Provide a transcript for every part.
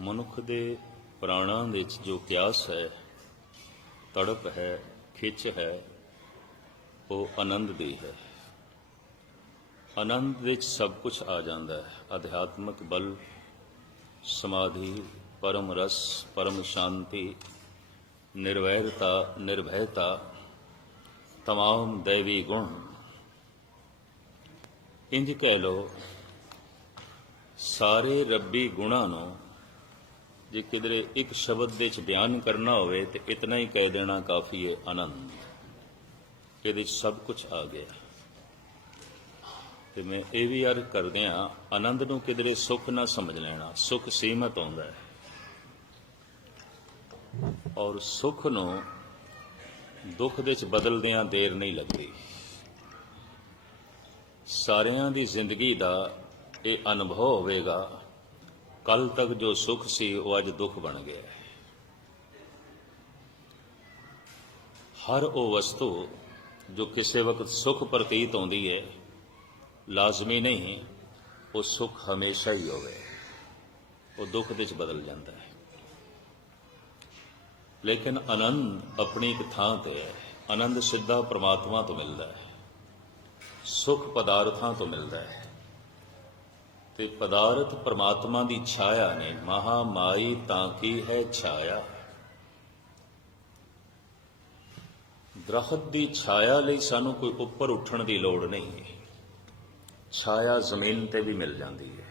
ਮਨੁੱਖ ਦੇ ਪ੍ਰਾਣਾਂ ਵਿੱਚ ਜੋ ਪਿਆਸ ਹੈ, ਤੜਪ ਹੈ, ਖਿੱਚ ਹੈ, ਉਹ ਆਨੰਦ ਦੀ ਹੈ। ਆਨੰਦ ਵਿੱਚ ਸਭ ਕੁਝ ਆ ਜਾਂਦਾ ਹੈ। ਅਧਿਆਤਮਿਕ ਬਲ, ਸਮਾਧੀ, ਪਰਮ ਰਸ, ਪਰਮ ਸ਼ਾਂਤੀ, ਨਿਰਵੈਰਤਾ, ਨਿਰਭੈਤਾ, ਤਮਾਮ ਦੇਵੀ ਗੁਣ। ਇੰਜ ਕਹਿ ਲੋ ਸਾਰੇ ਰੱਬੀ ਗੁਣਾਂ ਨੂੰ ਜੇ ਕਿਧਰੇ ਇੱਕ ਸ਼ਬਦ ਦੇ ਵਿੱਚ ਬਿਆਨ ਕਰਨਾ ਹੋਵੇ ਤੇ ਇਤਨਾ ਹੀ ਕਹਿ ਦੇਣਾ ਕਾਫੀ ਹੈ, ਆਨੰਦ। ਇਹਦੇ ਵਿੱਚ ਸਭ ਕੁਝ ਆ ਗਿਆ। ਤੇ ਮੈਂ ਇਹ ਵੀ ਯਾਰ ਕਰਦੇ ਆ ਆਨੰਦ ਨੂੰ ਕਿਧਰੇ ਸੁੱਖ ਨਾ ਸਮਝ ਲੈਣਾ, ਸੁੱਖ ਸੀਮਤ ਹੁੰਦਾ ਹੈ। ਔਰ ਸੁੱਖ ਨੂੰ ਦੁੱਖ ਦੇ ਵਿੱਚ ਬਦਲਦਿਆਂ ਦੇਰ ਨਹੀਂ ਲੱਗਦੀ। ਸਾਰਿਆਂ ਦੀ ਜ਼ਿੰਦਗੀ ਦਾ ਇਹ ਅਨੁਭਵ ਹੋਵੇਗਾ ਕੱਲ ਤੱਕ ਜੋ ਸੁੱਖ ਸੀ, ਉਹ ਅੱਜ ਦੁੱਖ ਬਣ ਗਿਆ ਹੈ। ਹਰ ਉਹ ਵਸਤੂ ਜੋ ਕਿਸੇ ਵਕਤ ਸੁੱਖ ਪ੍ਰਤੀਤ ਹੁੰਦੀ ਹੈ, ਲਾਜ਼ਮੀ ਨਹੀਂ, ਉਹ ਸੁੱਖ ਹਮੇਸ਼ਾ ਹੀ ਹੋਵੇ। ਉਹ ਦੁੱਖ ਵਿੱਚ ਬਦਲ ਜਾਂਦਾ ਹੈ। ਲੇਕਿਨ ਆਨੰਦ ਆਪਣੀ ਇੱਕ ਥਾਂ ਤੇ ਹੈ। ਆਨੰਦ ਸਿੱਧਾ ਪ੍ਰਮਾਤਮਾ ਤੋਂ ਮਿਲਦਾ ਹੈ। ਸੁਖ ਪਦਾਰਥਾਂ ਤੋਂ ਮਿਲਦਾ ਹੈ। ਤੇ ਪਦਾਰਥ ਪ੍ਰਮਾਤਮਾ ਦੀ ਛਾਇਆ ਨੇ। ਮਹਾ ਮਾਈ ਤਾਂ ਕੀ ਹੈ ਛਾਇਆ? ਦਰਖਤ ਦੀ ਛਾਇਆ ਲਈ ਸਾਨੂੰ ਕੋਈ ਉੱਪਰ ਉੱਠਣ ਦੀ ਲੋੜ ਨਹੀਂ ਹੈ। ਛਾਇਆ ਜ਼ਮੀਨ ਤੇ ਵੀ ਮਿਲ ਜਾਂਦੀ ਹੈ।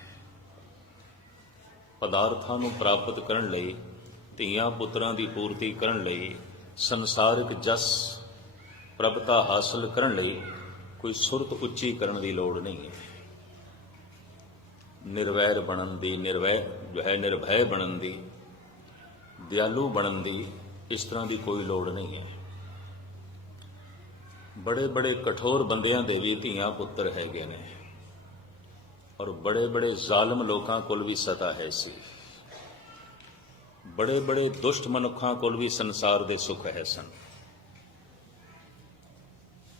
ਪਦਾਰਥਾਂ ਨੂੰ ਪ੍ਰਾਪਤ ਕਰਨ ਲਈ, ਧੀਆਂ ਪੁੱਤਰਾਂ ਦੀ ਪੂਰਤੀ ਕਰਨ ਲਈ, ਸੰਸਾਰਿਕ ਜਸ, ਪ੍ਰਭਤਾ ਹਾਸਲ ਕਰਨ ਲਈ ਕੋਈ ਸੁਰਤ ਉੱਚੀ ਕਰਨ ਦੀ ਲੋੜ ਨਹੀਂ ਹੈ। ਨਿਰਵੈਰ ਬਣਨ ਦੀ, ਨਿਰਵੈ ਜੋ ਹੈ ਨਿਰਭੈ ਬਣਨ ਦੀ, ਦਿਆਲੂ ਬਣਨ ਦੀ ਇਸ ਤਰ੍ਹਾਂ ਦੀ ਕੋਈ ਲੋੜ ਨਹੀਂ ਹੈ। ਬੜੇ ਬੜੇ ਕਠੋਰ ਬੰਦਿਆਂ ਦੇ ਵੀ ਧੀਆਂ ਪੁੱਤਰ ਹੈਗੇ ਨੇ ਔਰ ਬੜੇ ਬੜੇ ਜ਼ਾਲਮ ਲੋਕਾਂ ਕੋਲ ਵੀ ਸਤਾ ਹੈ ਸੀ। ਬੜੇ ਬੜੇ ਦੁਸ਼ਟ ਮਨੁੱਖਾਂ ਕੋਲ ਵੀ ਸੰਸਾਰ ਦੇ ਸੁੱਖ ਹੈ ਸਨ।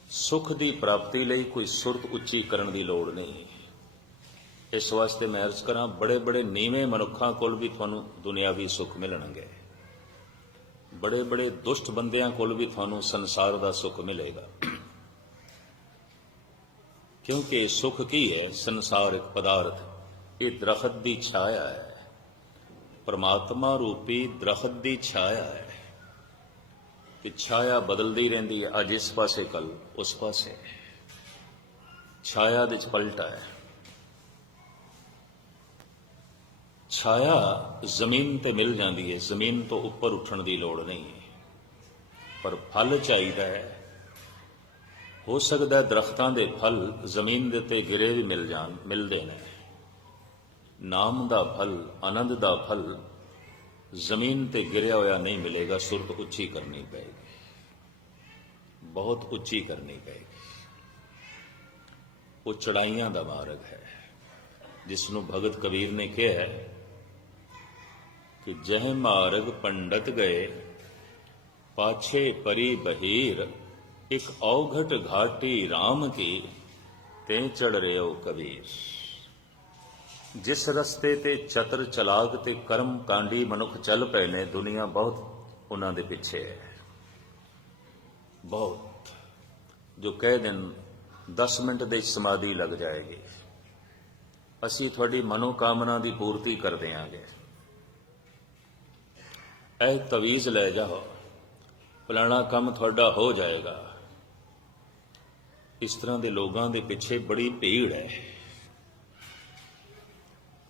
ਸੁੱਖ ਦੀ ਪ੍ਰਾਪਤੀ ਲਈ ਕੋਈ ਸੁਰਤ ਉੱਚੀ ਕਰਨ ਦੀ ਲੋੜ ਨਹੀਂ। ਇਸ ਵਾਸਤੇ ਮੈਂ ਅਰਜ਼ ਕਰਾਂ, ਬੜੇ ਬੜੇ ਨੀਵੇਂ ਮਨੁੱਖਾਂ ਕੋਲ ਵੀ ਤੁਹਾਨੂੰ ਦੁਨਿਆਵੀ ਸੁੱਖ ਮਿਲਣਗੇ। ਬੜੇ ਬੜੇ ਦੁਸ਼ਟ ਬੰਦਿਆਂ ਕੋਲ ਵੀ ਤੁਹਾਨੂੰ ਸੰਸਾਰ ਦਾ ਸੁੱਖ ਮਿਲੇਗਾ। ਕਿਉਂਕਿ ਸੁੱਖ ਕੀ ਹੈ? ਸੰਸਾਰ ਇੱਕ ਪਦਾਰਥ, ਇਹ ਦਰਖਤ ਦੀ ਛਾਇਆ ਹੈ। ਪਰਮਾਤਮਾ ਰੂਪੀ ਦਰਖਤ ਦੀ ਛਾਇਆ ਹੈ। ਕਿ ਛਾਇਆ ਬਦਲਦੀ ਰਹਿੰਦੀ ਹੈ, ਅੱਜ ਇਸ ਪਾਸੇ ਕੱਲ ਉਸ ਪਾਸੇ। ਛਾਇਆ ਦੇ ਚ ਪਲਟਾ ਹੈ। ਛਾਇਆ ਜ਼ਮੀਨ ਤੇ ਮਿਲ ਜਾਂਦੀ ਹੈ ਜ਼ਮੀਨ ਤੋਂ ਉੱਪਰ ਉੱਠਣ ਦੀ ਲੋੜ ਨਹੀਂ ਹੈ ਪਰ ਫਲ ਚਾਹੀਦਾ ਹੈ ਹੋ ਸਕਦਾ ਦਰਖਤਾਂ ਦੇ ਫਲ ਜ਼ਮੀਨ ਦੇ ਉੱਤੇ ਗਿਰੇ ਵੀ ਮਿਲ ਜਾਣ, ਮਿਲਦੇ ਨੇ। ਨਾਮ ਦਾ ਫਲ, ਆਨੰਦ ਦਾ ਫਲ ਜ਼ਮੀਨ ਤੇ ਗਿਰਿਆ ਹੋਇਆ ਨਹੀਂ ਮਿਲੇਗਾ, ਸੁਰਤ ਉੱਚੀ ਕਰਨੀ ਪਏਗੀ। ਬਹੁਤ ਉੱਚੀ ਕਰਨੀ ਪਏਗੀ। ਉਹ ਚੜਾਈਆਂ ਦਾ ਮਾਰਗ ਹੈ, ਜਿਸ ਨੂੰ ਭਗਤ ਕਬੀਰ ਨੇ ਕਿਹਾ ਹੈ ਕਿ ਜਹ ਮਾਰਗ ਪੰਡਤ ਗਏ, ਪਾਛੇ ਪਰੀ ਬਹੀਰ, ਇੱਕ ਔਘਟ ਘਾਟੀ RAM ਕੀ, ਤੇ ਚੜ ਰਿਓ ਕਬੀਰ। ਜਿਸ ਰਸਤੇ ਤੇ ਚਤਰ ਚਲਾਕ ਤੇ ਕਰਮ ਕਾਂਡੀ ਮਨੁੱਖ ਚੱਲ ਪਏ ਨੇ ਦੁਨੀਆ ਬਹੁਤ ਉਹਨਾਂ ਦੇ ਪਿੱਛੇ ਹੈ। ਬਹੁਤ। ਜੋ ਕਹਿ ਦੇਣ 10 ਮਿੰਟ ਦੇ ਸਮਾਧੀ ਲੱਗ ਜਾਏਗੀ। ਅਸੀਂ ਤੁਹਾਡੀ ਮਨੋਕਾਮਨਾ ਦੀ ਪੂਰਤੀ ਕਰ ਦਿਆਂਗੇ। ਇਹ ਤਵੀਜ਼ ਲੈ ਜਾਓ। ਫਲਾਣਾ ਕੰਮ ਤੁਹਾਡਾ ਹੋ ਜਾਏਗਾ। ਇਸ ਤਰ੍ਹਾਂ ਦੇ ਲੋਕਾਂ ਦੇ ਪਿੱਛੇ ਬੜੀ ਭੀੜ ਹੈ।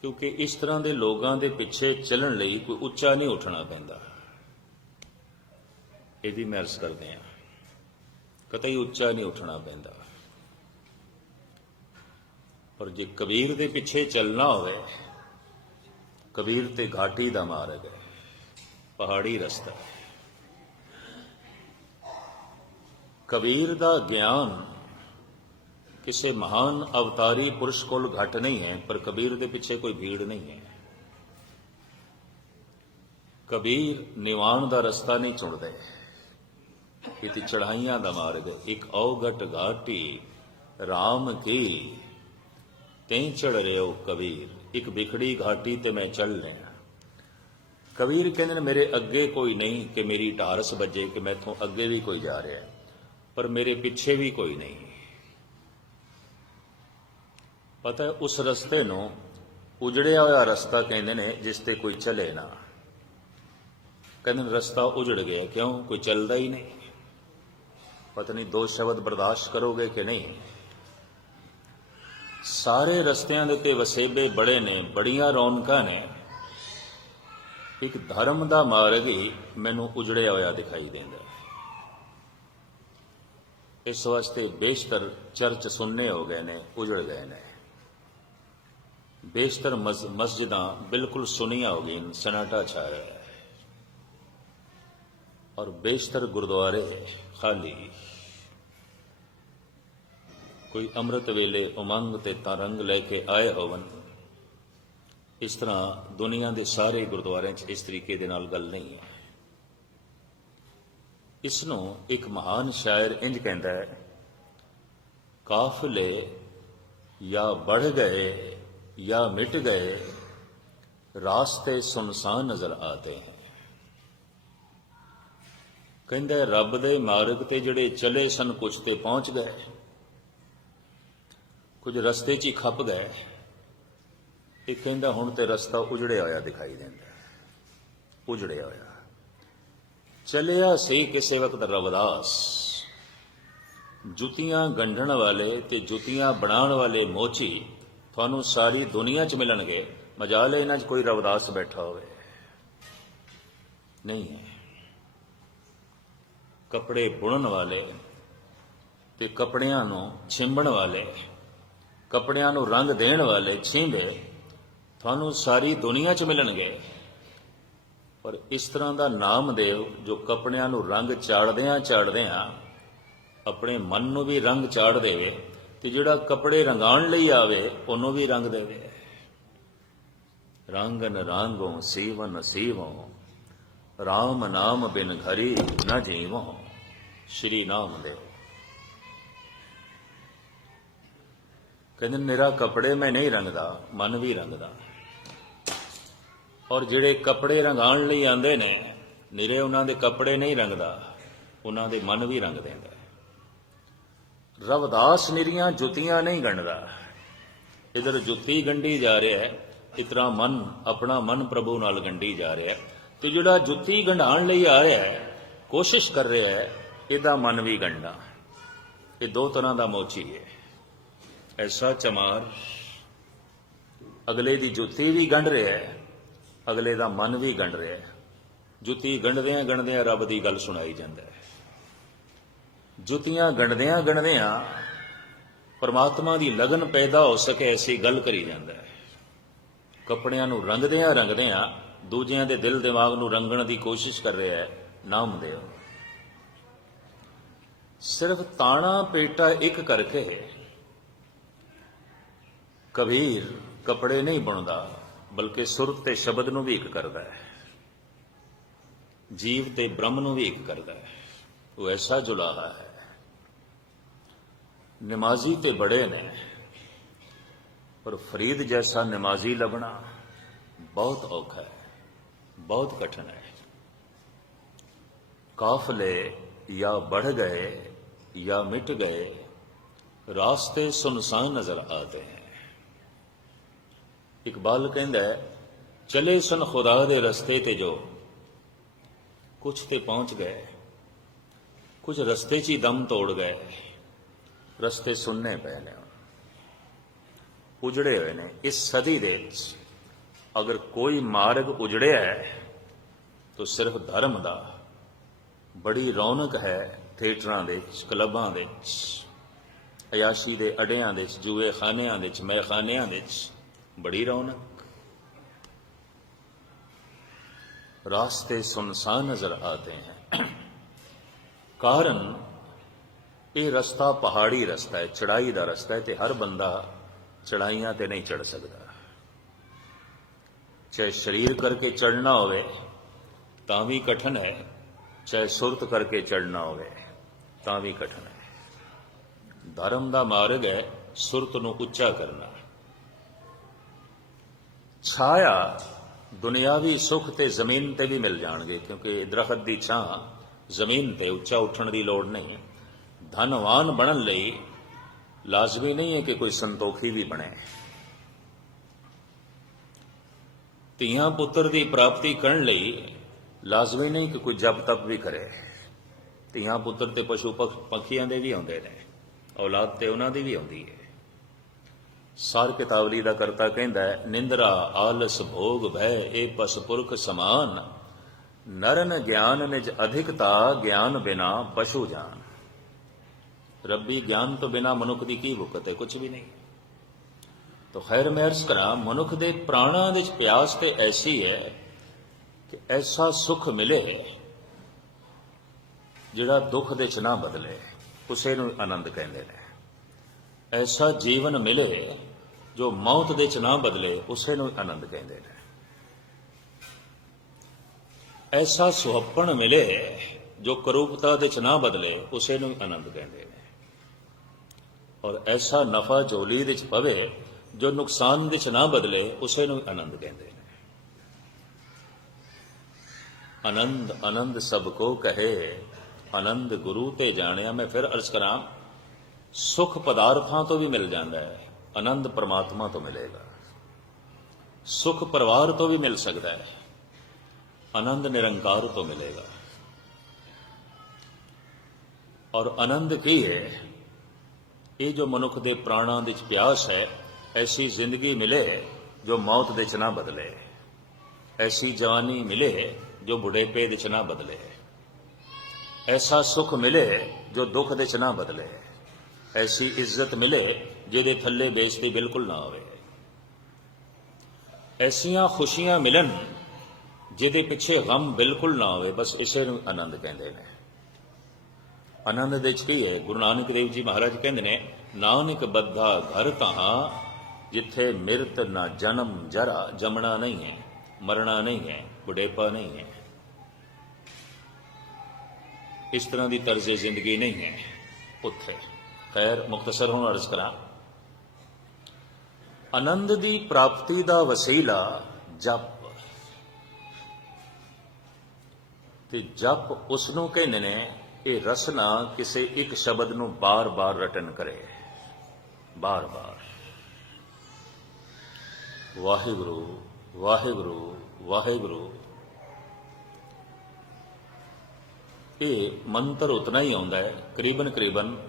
ਕਿਉਂਕਿ ਇਸ ਤਰ੍ਹਾਂ ਦੇ ਲੋਕਾਂ ਦੇ ਪਿੱਛੇ ਚੱਲਣ ਲਈ ਕੋਈ ਉੱਚਾ ਨਹੀਂ ਉੱਠਣਾ ਪੈਂਦਾ। ਇਹਦੀ ਮੈਂ ਅਰਜ਼ ਕਰਦੇ ਹਾਂ। ਕਤਈ ਉੱਚਾ ਨਹੀਂ ਉੱਠਣਾ ਪੈਂਦਾ। ਪਰ ਜੇ ਕਬੀਰ ਦੇ ਪਿੱਛੇ ਚੱਲਣਾ ਹੋਵੇ, ਕਬੀਰ ਤੇ ਘਾਟੀ ਦਾ ਮਾਰਗ ਹੈ। ਪਹਾੜੀ ਰਸਤਾ। ਕਬੀਰ ਦਾ ਗਿਆਨ ਕਿਸੇ ਮਹਾਨ ਅਵਤਾਰੀ ਪੁਰਸ਼ ਕੋਲ ਘਟ ਨਹੀਂ ਹੈ, ਪਰ ਕਬੀਰ ਦੇ ਪਿੱਛੇ ਕੋਈ ਭੀੜ ਨਹੀਂ ਹੈ। ਕਬੀਰ ਨਿਵਾਨ ਦਾ ਰਸਤਾ ਨਹੀਂ ਚੁਣਦੇ। ਇਹ ਚੜਾਈਆਂ ਦਾ ਮਾਰਗ, ਇੱਕ ਔਗਟ ਘਾਟੀ RAM ਕੀ? ਤੈਂ ਚੜ ਰਿਓ ਕਬੀਰ, ਇੱਕ ਵਿਖੜੀ ਘਾਟੀ ਤੇ ਮੈਂ ਚੱਲ ਰਿਹਾ। ਕਬੀਰ ਕਹਿੰਦੇ ਨੇ ਮੇਰੇ ਅੱਗੇ ਕੋਈ ਨਹੀਂ ਕਿ ਮੇਰੀ ਢਾਰਸ ਵੱਜੇ ਕਿ ਮੈਥੋਂ ਅੱਗੇ ਵੀ ਕੋਈ ਜਾ ਰਿਹਾ ਪਰ ਮੇਰੇ ਪਿੱਛੇ ਵੀ ਕੋਈ ਨਹੀਂ ਪਤਾ ਹੈ, ਉਸ ਰਸਤੇ ਨੂੰ ਉਜੜਿਆ ਹੋਇਆ ਰਸਤਾ ਕਹਿੰਦੇ ਨੇ ਜਿਸ ਤੇ ਕੋਈ ਚੱਲੇ ਨਾ। ਕਹਿੰਦੇ ਨੇ ਰਸਤਾ ਉਜੜ ਗਿਆ ਕਿਉਂ? ਕੋਈ ਚੱਲਦਾ ਹੀ ਨਹੀਂ। ਪਤਾ ਨਹੀਂ ਦੋ ਸ਼ਬਦ ਬਰਦਾਸ਼ਤ ਕਰੋਗੇ ਕਿ ਨਹੀਂ? ਸਾਰੇ ਰਸਤਿਆਂ ਦੇ ਤੇ ਵਸੇਬੇ ਬੜੇ ਨੇ ਬੜੀਆਂ ਰੌਣਕਾਂ ਨੇ। ਇੱਕ ਧਰਮ ਦਾ ਮਾਰਗ ਹੀ ਮੈਨੂੰ ਉਜੜਿਆ ਹੋਇਆ ਦਿਖਾਈ ਦਿੰਦਾ ਇਸ ਵਾਸਤੇ ਬੇਸ਼ਤਰ ਚਰਚ ਸੁੰਨੇ ਹੋ ਗਏ ਨੇ, ਉਜੜ ਗਏ ਨੇ। ਬੇਸ਼ਤਰ ਮਸਜਿਦਾਂ ਬਿਲਕੁਲ ਸੁਨੀਆਂ ਹੋ ਗਈਆਂ, ਸਨਾਟਾ ਛਾਇਆ ਹੈ। ਔਰ ਬੇਸ਼ਤਰ ਗੁਰਦੁਆਰੇ ਖਾਲੀ। ਕੋਈ ਅੰਮ੍ਰਿਤ ਵੇਲੇ ਉਮੰਗ ਤੇ ਤਰੰਗ ਲੈ ਕੇ ਆਏ ਹੋਵਨ ਇਸ ਤਰ੍ਹਾਂ ਦੁਨੀਆ ਦੇ ਸਾਰੇ ਗੁਰਦੁਆਰਿਆਂ 'ਚ ਇਸ ਤਰੀਕੇ ਦੇ ਨਾਲ ਗੱਲ ਨਹੀਂ ਹੈ। ਇਸ ਨੂੰ ਇੱਕ ਮਹਾਨ ਸ਼ਾਇਰ ਇੰਜ ਕਹਿੰਦਾ ਹੈ, ਕਾਫਲੇ ਜਾਂ बढ़ ਗਏ ਜਾਂ ਮਿਟ ਗਏ ਰਾਸਤੇ ਸੁਨਸਾਨ ਨਜ਼ਰ ਆਤੇ ਹੈ। ਕਹਿੰਦਾ ਰੱਬ ਦੇ ਮਾਰਗ ਤੇ ਜਿਹੜੇ ਚਲੇ ਸਨ ਕੁਝ ਤੇ ਪਹੁੰਚ ਗਏ। ਕੁਝ ਰਸਤੇ 'ਚ ਹੀ ਖੱਪ ਗਏ। ਇਹ ਕਹਿੰਦਾ ਹੁਣ ਤੇ ਰਸਤਾ ਉਜੜਿਆ ਹੋਇਆ ਦਿਖਾਈ ਦਿੰਦਾ। ਉਜੜਿਆ ਹੋਇਆ। ਚਲਿਆ ਸੀ ਕਿਸੇ ਵਕਤ ਰਵਦਾਸ। ਜੁੱਤੀਆਂ ਗੰਢਣ ਵਾਲੇ ਤੇ ਜੁੱਤੀਆਂ ਬਣਾਉਣ ਵਾਲੇ ਮੋਚੀ ਤੁਹਾਨੂੰ ਸਾਰੀ ਦੁਨੀਆ 'ਚ ਮਿਲਣਗੇ। ਮਜਾਲ ਹੈ, ਇਹਨਾਂ 'ਚ ਕੋਈ ਰਵਦਾਸ ਬੈਠਾ ਹੋਵੇ। ਨਹੀਂ ਹੈ। ਕੱਪੜੇ ਬੁਣਨ ਵਾਲੇ ਤੇ ਕੱਪੜਿਆਂ ਨੂੰ ਛਿੰਬਣ ਵਾਲੇ, ਕੱਪੜਿਆਂ ਨੂੰ ਰੰਗ ਦੇਣ ਵਾਲੇ ਛਿੰਬੇ ਤੁਹਾਨੂੰ ਸਾਰੀ ਦੁਨੀਆ 'ਚ ਮਿਲਣਗੇ। ਪਰ ਇਸ ਤਰ੍ਹਾਂ ਦਾ ਨਾਮਦੇਵ ਜੋ ਕੱਪੜਿਆਂ ਨੂੰ ਰੰਗ ਚਾੜਦਿਆਂ ਚਾੜਦਿਆਂ ਆਪਣੇ ਮਨ ਨੂੰ ਵੀ ਰੰਗ ਚਾੜ ਦੇਵੇ ਤੇ ਜਿਹੜਾ ਕੱਪੜੇ ਰੰਗਾਉਣ ਲਈ ਆਵੇ, ਉਹਨੂੰ ਵੀ ਰੰਗ ਦੇਵੇ। ਰੰਗਨ ਰਾਂਗੋ ਸੀਵਨ ਸੀਵੋ RAM ਨਾਮ ਬਿਨ ਘਰੀ ਨ ਜੀਵੋ, ਸ਼੍ਰੀ ਨਾਮਦੇਵ। ਕਹਿੰਦੇ ਮੇਰਾ ਕੱਪੜੇ ਮੈਂ ਨਹੀਂ ਰੰਗਦਾ, ਮਨ ਵੀ ਰੰਗਦਾ। ਔਰ ਜਿਹੜੇ ਕੱਪੜੇ ਰੰਗਾਉਣ ਲਈ ਆਂਦੇ ਨੇ, ਨਿਰੇ ਉਹਨਾਂ ਦੇ ਕੱਪੜੇ ਨਹੀਂ ਰੰਗਦਾ, ਉਹਨਾਂ ਦੇ ਮਨ ਵੀ ਰੰਗ ਦਿੰਦਾ ਰਵਦਾਸ ਨਿਰੀਆਂ ਜੁੱਤੀਆਂ ਨਹੀਂ ਗੰਢਦਾ। ਇਧਰ ਜੁੱਤੀ ਗੰਢੀ ਜਾ ਰਿਹਾ ਹੈ ਇਤਰਾ ਮਨ, ਆਪਣਾ ਮਨ ਪ੍ਰਭੂ ਨਾਲ ਗੰਢੀ ਜਾ ਰਿਹਾ ਹੈ। ਤੇ ਜਿਹੜਾ ਜੁੱਤੀ ਗੰਢਾਉਣ ਲਈ ਆ ਰਿਹਾ ਹੈ, ਕੋਸ਼ਿਸ਼ ਕਰ ਰਿਹਾ ਹੈ, ਇਹਦਾ ਮਨ ਵੀ ਗੰਢਾ ਇਹ ਦੋ ਤਰ੍ਹਾਂ ਦਾ ਮੋਚੀ ਹੈ। ਐਸਾ ਚਮਾਰ, ਅਗਲੇ ਦੀ ਜੁੱਤੀ ਵੀ ਗੰਢ ਰਿਹਾ ਹੈ ਅਗਲੇ ਦਾ ਮਨ ਵੀ ਗੰਢ ਰਿਹਾ ਹੈ। ਜੁੱਤੀ ਗੰਢਦਿਆਂ ਗੰਢਦਿਆਂ ਰੱਬ ਦੀ ਗੱਲ ਸੁਣਾਈ ਜਾਂਦਾ ਹੈ। ਜੁੱਤੀਆਂ ਗੰਢਦਿਆਂ ਗੰਢਦਿਆਂ ਪਰਮਾਤਮਾ ਦੀ ਲਗਨ ਪੈਦਾ ਹੋ ਸਕੇ ਐਸੀ ਗੱਲ ਕਰੀ ਜਾਂਦਾ ਹੈ। ਕੱਪੜਿਆਂ ਨੂੰ ਰੰਗਦਿਆਂ ਰੰਗਦਿਆਂ ਦੂਜਿਆਂ ਦੇ ਦਿਲ ਦਿਮਾਗ ਨੂੰ ਰੰਗਣ ਦੀ ਕੋਸ਼ਿਸ਼ ਕਰ ਰਿਹਾ ਹੈ ਨਾਮਦੇਵ ਸਿਰਫ ਤਾਣਾ ਪੇਟਾ ਇੱਕ ਕਰਕੇ ਕਬੀਰ ਕੱਪੜੇ ਨਹੀਂ ਬੁਣਦਾ। ਬਲਕਿ ਸੁਰਤ ਤੇ ਸ਼ਬਦ ਨੂੰ ਵੀ ਇੱਕ ਕਰਦਾ ਹੈ ਜੀਵ ਤੇ ਬ੍ਰਹਮ ਨੂੰ ਵੀ ਇੱਕ ਕਰਦਾ ਹੈ ਉਹ ਐਸਾ ਜੁਲਾਹਾ ਹੈ ਨਮਾਜ਼ੀ ਤੇ ਬੜੇ ਨੇ ਪਰ ਫਰੀਦ ਜੈਸਾ ਨਮਾਜ਼ੀ ਲੱਭਣਾ ਬਹੁਤ ਔਖਾ ਹੈ ਬਹੁਤ ਕਠਿਨ ਹੈ ਕਾਫਲੇ या बढ़ गए या मिट गए रास्ते सुनसान नजर आते हैं ਇਕਬਾਲ ਕਹਿੰਦਾ ਹੈ, ਚਲੇ ਸਨ ਖੁਦਾ ਦੇ ਰਸਤੇ ਤੇ ਜੋ, ਕੁਛ ਤੇ ਪਹੁੰਚ ਗਏ। ਕੁਝ ਰਸਤੇ 'ਚ ਹੀ ਦਮ ਤੋੜ ਗਏ। ਰਸਤੇ ਸੁਣਨੇ ਪਏ ਨੇ। ਉਜੜੇ ਹੋਏ ਨੇ। ਇਸ ਸਦੀ ਦੇ ਵਿੱਚ ਅਗਰ ਕੋਈ ਮਾਰਗ ਉਜੜਿਆ ਹੈ, ਤਾਂ ਸਿਰਫ ਧਰਮ ਦਾ ਬੜੀ ਰੌਣਕ ਹੈ ਥੀਏਟਰਾਂ ਦੇ ਵਿੱਚ, ਕਲੱਬਾਂ ਦੇ ਵਿੱਚ, ਅਯਾਸ਼ੀ ਦੇ ਅਡਿਆਂ ਦੇ ਵਿੱਚ, ਜੂਏ ਖਾਨਿਆਂ ਦੇ ਵਿੱਚ, ਮਹਿਖਾਨਿਆਂ ਦੇ ਵਿੱਚ। ਬੜੀ ਰੌਣਕ। ਰਾਸਤੇ ਸੁਨਸਾਨ ਨਜ਼ਰ ਆਤੇ हैं ਕਾਰਨ, ਇਹ ਰਸਤਾ ਪਹਾੜੀ ਰਸਤਾ ਹੈ ਚੜਾਈ ਦਾ ਰਸਤਾ ਹੈ ਤੇ ਹਰ ਬੰਦਾ ਚੜਾਈਆਂ ਤੇ ਨਹੀਂ ਚੜ ਸਕਦਾ। ਚਾਹੇ ਸਰੀਰ ਕਰਕੇ ਚੜਨਾ ਹੋਵੇ, ਤਾਂ ਵੀ ਕਠਨ ਹੈ। ਚਾਹੇ ਸੁਰਤ ਕਰਕੇ ਚੜਨਾ ਹੋਵੇ, ਤਾਂ ਵੀ ਕਠਨ ਹੈ। ਧਰਮ ਦਾ ਮਾਰਗ ਹੈ ਸੁਰਤ ਨੂੰ ਉੱਚਾ ਕਰਨਾ। ਛਾਇਆ ਦੁਨਿਆਵੀ ਸੁੱਖ ਤੇ ਜ਼ਮੀਨ ਤੇ ਵੀ ਮਿਲ ਜਾਣਗੇ, ਕਿਉਂਕਿ ਦਰਖਤ ਦੀ ਛਾਂ ਜ਼ਮੀਨ ਤੇ, ਉੱਚਾ ਉੱਠਣ ਦੀ ਲੋੜ ਨਹੀਂ ਧਨਵਾਨ ਬਣਨ ਲਈ ਲਾਜ਼ਮੀ ਨਹੀਂ ਹੈ ਕਿ ਕੋਈ ਸੰਤੋਖੀ ਵੀ ਬਣੇ। ਧੀਆਂ ਪੁੱਤਰ ਦੀ ਪ੍ਰਾਪਤੀ ਕਰਨ ਲਈ ਲਾਜ਼ਮੀ ਨਹੀਂ ਕਿ ਕੋਈ ਜਪ ਤਪ ਵੀ ਕਰੇ। ਧੀਆਂ ਪੁੱਤਰ ਤੇ ਪਸ਼ੂ ਪਖ- ਦੇ ਵੀ ਆਉਂਦੇ ਨੇ, ਔਲਾਦ ਤੇ ਉਹਨਾਂ ਦੀ ਵੀ ਆਉਂਦੀ ਹੈ। ਸਾਰ ਕਿਤਾਵਲੀ ਦਾ ਕਰਤਾ ਕਹਿੰਦਾ ਨਿੰਦਰਾ ਆਲਸ ਭੋਗ ਭੈ, ਇਹ ਪਸ ਪੁਰਖ ਸਮਾਨ। ਨਰਨ ਗਿਆਨ ਨਿਜ ਅਧਿਕਤਾ, ਗਿਆਨ ਬਿਨਾ ਪਸ਼ੂ ਜਾਨ। ਰੱਬੀ ਗਿਆਨ ਤੋਂ ਬਿਨਾ ਮਨੁੱਖ ਦੀ ਕੀ ਭੁਕਤ ਹੈ ਕੁਝ ਵੀ ਨਹੀਂ। ਤੋ ਖੈਰ ਮੈਂ ਅਰਜ਼ ਕਰਾਂ, ਮਨੁੱਖ ਦੇ ਪ੍ਰਾਣਾਂ ਵਿੱਚ ਪਿਆਸ ਤੇ ਐਸੀ ਹੈ ਕਿ ਐਸਾ ਸੁਖ ਮਿਲੇ ਜਿਹੜਾ ਦੁੱਖ ਦੇ ਚ ਨਾ ਬਦਲੇ। ਉਸੇ ਨੂੰ ਆਨੰਦ ਕਹਿੰਦੇ ਨੇ। ਐਸਾ ਜੀਵਨ ਮਿਲੇ ਜੋ ਮੌਤ ਦੇ ਚ ਨਾ ਬਦਲੇ, ਉਸੇ ਨੂੰ ਆਨੰਦ ਕਹਿੰਦੇ ਨੇ। ਐਸਾ ਸੁਹੱਪਣ ਮਿਲੇ, ਜੋ ਕਰੂਪਤਾ ਦੇ ਚ ਨਾ ਬਦਲੇ, ਉਸੇ ਨੂੰ ਆਨੰਦ ਕਹਿੰਦੇ ਨੇ। ਔਰ ਐਸਾ ਨਫਾ ਝੋਲੀ ਦੇ ਚ ਪਵੇ, ਜੋ ਨੁਕਸਾਨ ਦੇ ਚ ਨਾ ਬਦਲੇ, ਉਸੇ ਨੂੰ ਆਨੰਦ ਕਹਿੰਦੇ ਨੇ। ਆਨੰਦ ਆਨੰਦ ਸਭ ਕੋ ਕਹੇ, ਆਨੰਦ ਗੁਰੂ ਤੇ ਜਾਣਿਆ ਮੈਂ ਫਿਰ ਅਰਜ਼ ਕਰਾਂ, ਸੁਖ ਪਦਾਰਥਾਂ ਤੋਂ ਵੀ ਮਿਲ ਜਾਂਦਾ ਹੈ। ਆਨੰਦ ਪਰਮਾਤਮਾ ਤੋਂ ਮਿਲੇਗਾ। ਸੁਖ ਪਰਿਵਾਰ ਤੋਂ ਵੀ ਮਿਲ ਸਕਦਾ ਹੈ। ਆਨੰਦ ਨਿਰੰਕਾਰ ਤੋਂ ਮਿਲੇਗਾ। ਔਰ ਆਨੰਦ ਕੀ ਹੈ? ਇਹ ਜੋ ਮਨੁੱਖ ਦੇ ਪ੍ਰਾਣਾਂ ਵਿੱਚ ਪਿਆਸ ਹੈ, ਐਸੀ ਜ਼ਿੰਦਗੀ ਮਿਲੇ ਜੋ ਮੌਤ ਦੇ ਚ ਨਾ ਬਦਲੇ। ਐਸੀ ਜਵਾਨੀ ਮਿਲੇ ਜੋ ਬੁਢੇਪੇ ਦੇ ਚ ਨਾ ਬਦਲੇ। ਐਸਾ ਸੁਖ ਮਿਲੇ ਜੋ ਦੁੱਖ ਦੇ ਚ ਨਾ ਬਦਲੇ। ਐਸੀ ਇੱਜ਼ਤ ਮਿਲੇ ਜਿਹਦੇ ਥੱਲੇ ਬੇਇੱਜ਼ਤੀ ਬਿਲਕੁਲ ਨਾ ਹੋਵੇ। ਐਸੀਆਂ ਖੁਸ਼ੀਆਂ ਮਿਲਣ ਜਿਹਦੇ ਪਿੱਛੇ ਗਮ ਬਿਲਕੁਲ ਨਾ ਹੋਵੇ, ਬਸ ਇਸੇ ਨੂੰ ਆਨੰਦ ਕਹਿੰਦੇ ਨੇ। ਆਨੰਦ ਦੇ ਚ ਕੀ ਹੈ? ਗੁਰੂ ਨਾਨਕ ਦੇਵ ਜੀ ਮਹਾਰਾਜ ਕਹਿੰਦੇ ਨੇ, ਨਾਨਕ ਬੱਧਾ ਘਰ ਤਹਾਂ ਜਿੱਥੇ ਮਿਰਤ ਨਾ ਜਨਮ ਜਰਾ, ਜਮਣਾ ਨਹੀਂ ਹੈ ਮਰਨਾ ਨਹੀਂ ਹੈ, ਬੁਢੇਪਾ ਨਹੀਂ ਹੈ। ਇਸ ਤਰ੍ਹਾਂ ਦੀ ਤਰਜ਼ੇ ਜ਼ਿੰਦਗੀ ਨਹੀਂ ਹੈ ਉੱਥੇ। ਖੈਰ ਮੁਖਤਸਰ ਹੁਣ ਅਰਜ਼ ਕਰਾਂ ਆਨੰਦ ਦੀ ਪ੍ਰਾਪਤੀ ਦਾ ਵਸੀਲਾ ਜਪ। ਤੇ ਜਪ ਉਸ ਨੂੰ ਕਹਿੰਦੇ ਨੇ, ਇਹ ਰਸਨਾ ਕਿਸੇ ਇੱਕ ਸ਼ਬਦ ਨੂੰ ਬਾਰ-ਬਾਰ ਰਟਨ ਕਰੇ। ਬਾਰ-ਬਾਰ। ਵਾਹਿਗੁਰੂ ਵਾਹਿਗੁਰੂ ਵਾਹਿਗੁਰੂ। ਇਹ ਮੰਤਰ ਉਤਨਾ ਹੀ ਆਉਂਦਾ ਹੈ ਕਰੀਬਨ ਕਰੀਬਨ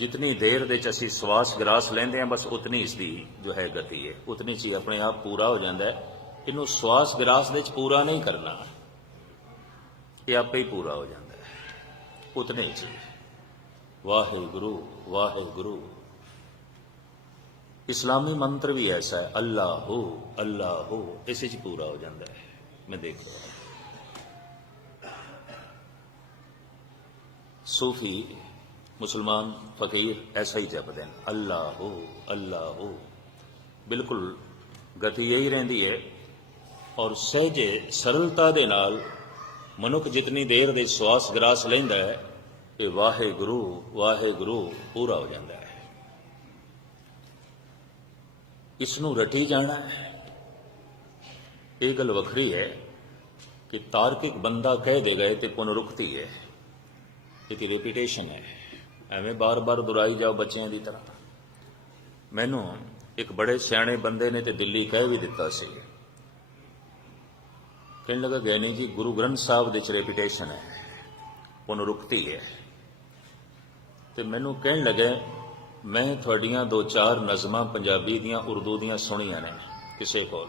ਜਿਤਨੀ ਦੇਰ ਦੇ ਚ ਅਸੀਂ ਸਵਾਸ ਗਰਾਸ ਲੈਂਦੇ ਹਾਂ ਬਸ ਉਤਨੀ ਇਸ ਦੀ ਜੋ ਹੈ ਗਤੀ ਹੈ ਉਤਨੀ ਚ ਆਪਣੇ ਆਪ ਪੂਰਾ ਹੋ ਜਾਂਦਾ ਹੈ ਇਹਨੂੰ ਸਵਾਸ ਗਰਾਸ ਦੇ ਚ ਪੂਰਾ ਨਹੀਂ ਕਰਨਾ ਇਹ ਆਪੇ ਹੀ ਪੂਰਾ ਹੋ ਜਾਂਦਾ ਹੈ ਉਤਨੇ ਚ ਵਾਹਿਗੁਰੂ ਵਾਹਿਗੁਰੂ ਇਸਲਾਮੀ ਮੰਤਰ ਵੀ ਐਸਾ ਹੈ ਅੱਲਾਹ ਹੋ ਅੱਲਾਹ ਹੋ ਇਸੇ ਚ ਪੂਰਾ ਹੋ ਜਾਂਦਾ ਹੈ ਮੈਂ ਦੇਖ ਰਿਹਾ ਸੂਫੀ ਮੁਸਲਮਾਨ ਫਕੀਰ ਐਸਾ ਹੀ ਜਪਦੇ ਨੇ ਅੱਲਾਹੂ ਅੱਲਾਹੂ। ਬਿਲਕੁਲ ਗਤੀ ਇਹੀ ਰਹਿੰਦੀ ਹੈ ਔਰ ਸਹਿਜੇ, ਸਰਲਤਾ ਦੇ ਨਾਲ ਮਨੁੱਖ ਜਿਤਨੀ ਦੇਰ ਦੇ ਸਵਾਸ ਗਰਾਸ ਲੈਂਦਾ ਹੈ ਤੇ ਵਾਹਿਗੁਰੂ ਵਾਹਿਗੁਰੂ ਪੂਰਾ ਹੋ ਜਾਂਦਾ ਹੈ। ਇਸ ਨੂੰ ਰਟੀ ਜਾਣਾ ਹੈ। ਇਹ ਗੱਲ ਵੱਖਰੀ ਹੈ ਕਿ ਤਾਰਕਿਕ ਬੰਦਾ ਕਹਿ ਦੇਗਾ ਤੇ ਪੁਨਰੁਕਤੀ ਹੈ। ਇਹਦੀ ਰੈਪੀਟੇਸ਼ਨ ਹੈ। ਐਵੇਂ ਬਾਰ-ਬਾਰ ਦੁਰਾਈ ਜਾਓ ਬੱਚਿਆਂ ਦੀ ਤਰ੍ਹਾਂ। ਮੈਨੂੰ ਇੱਕ ਬੜੇ ਸਿਆਣੇ ਬੰਦੇ ਨੇ ਤੇ ਦਿੱਲੀ ਕਹਿ ਵੀ ਦਿੱਤਾ ਸੀ। ਕਹਿਣ ਲੱਗਾ ਗਏ ਨੇ ਜੀ, ਗੁਰੂ ਗ੍ਰੰਥ ਸਾਹਿਬ ਦੇ ਚ ਰੈਪੀਟੇਸ਼ਨ ਹੈ। ਪੁਨਰੁਕਤੀ ਹੈ। ਤੇ ਮੈਨੂੰ ਕਹਿਣ ਲੱਗੇ, ਮੈਂ ਤੁਹਾਡੀਆਂ ਦੋ ਚਾਰ ਨਜ਼ਮਾਂ ਪੰਜਾਬੀ ਦੀਆਂ, ਉਰਦੂ ਦੀਆਂ ਸੁਣੀਆਂ ਨੇ ਕਿਸੇ ਕੋਲ।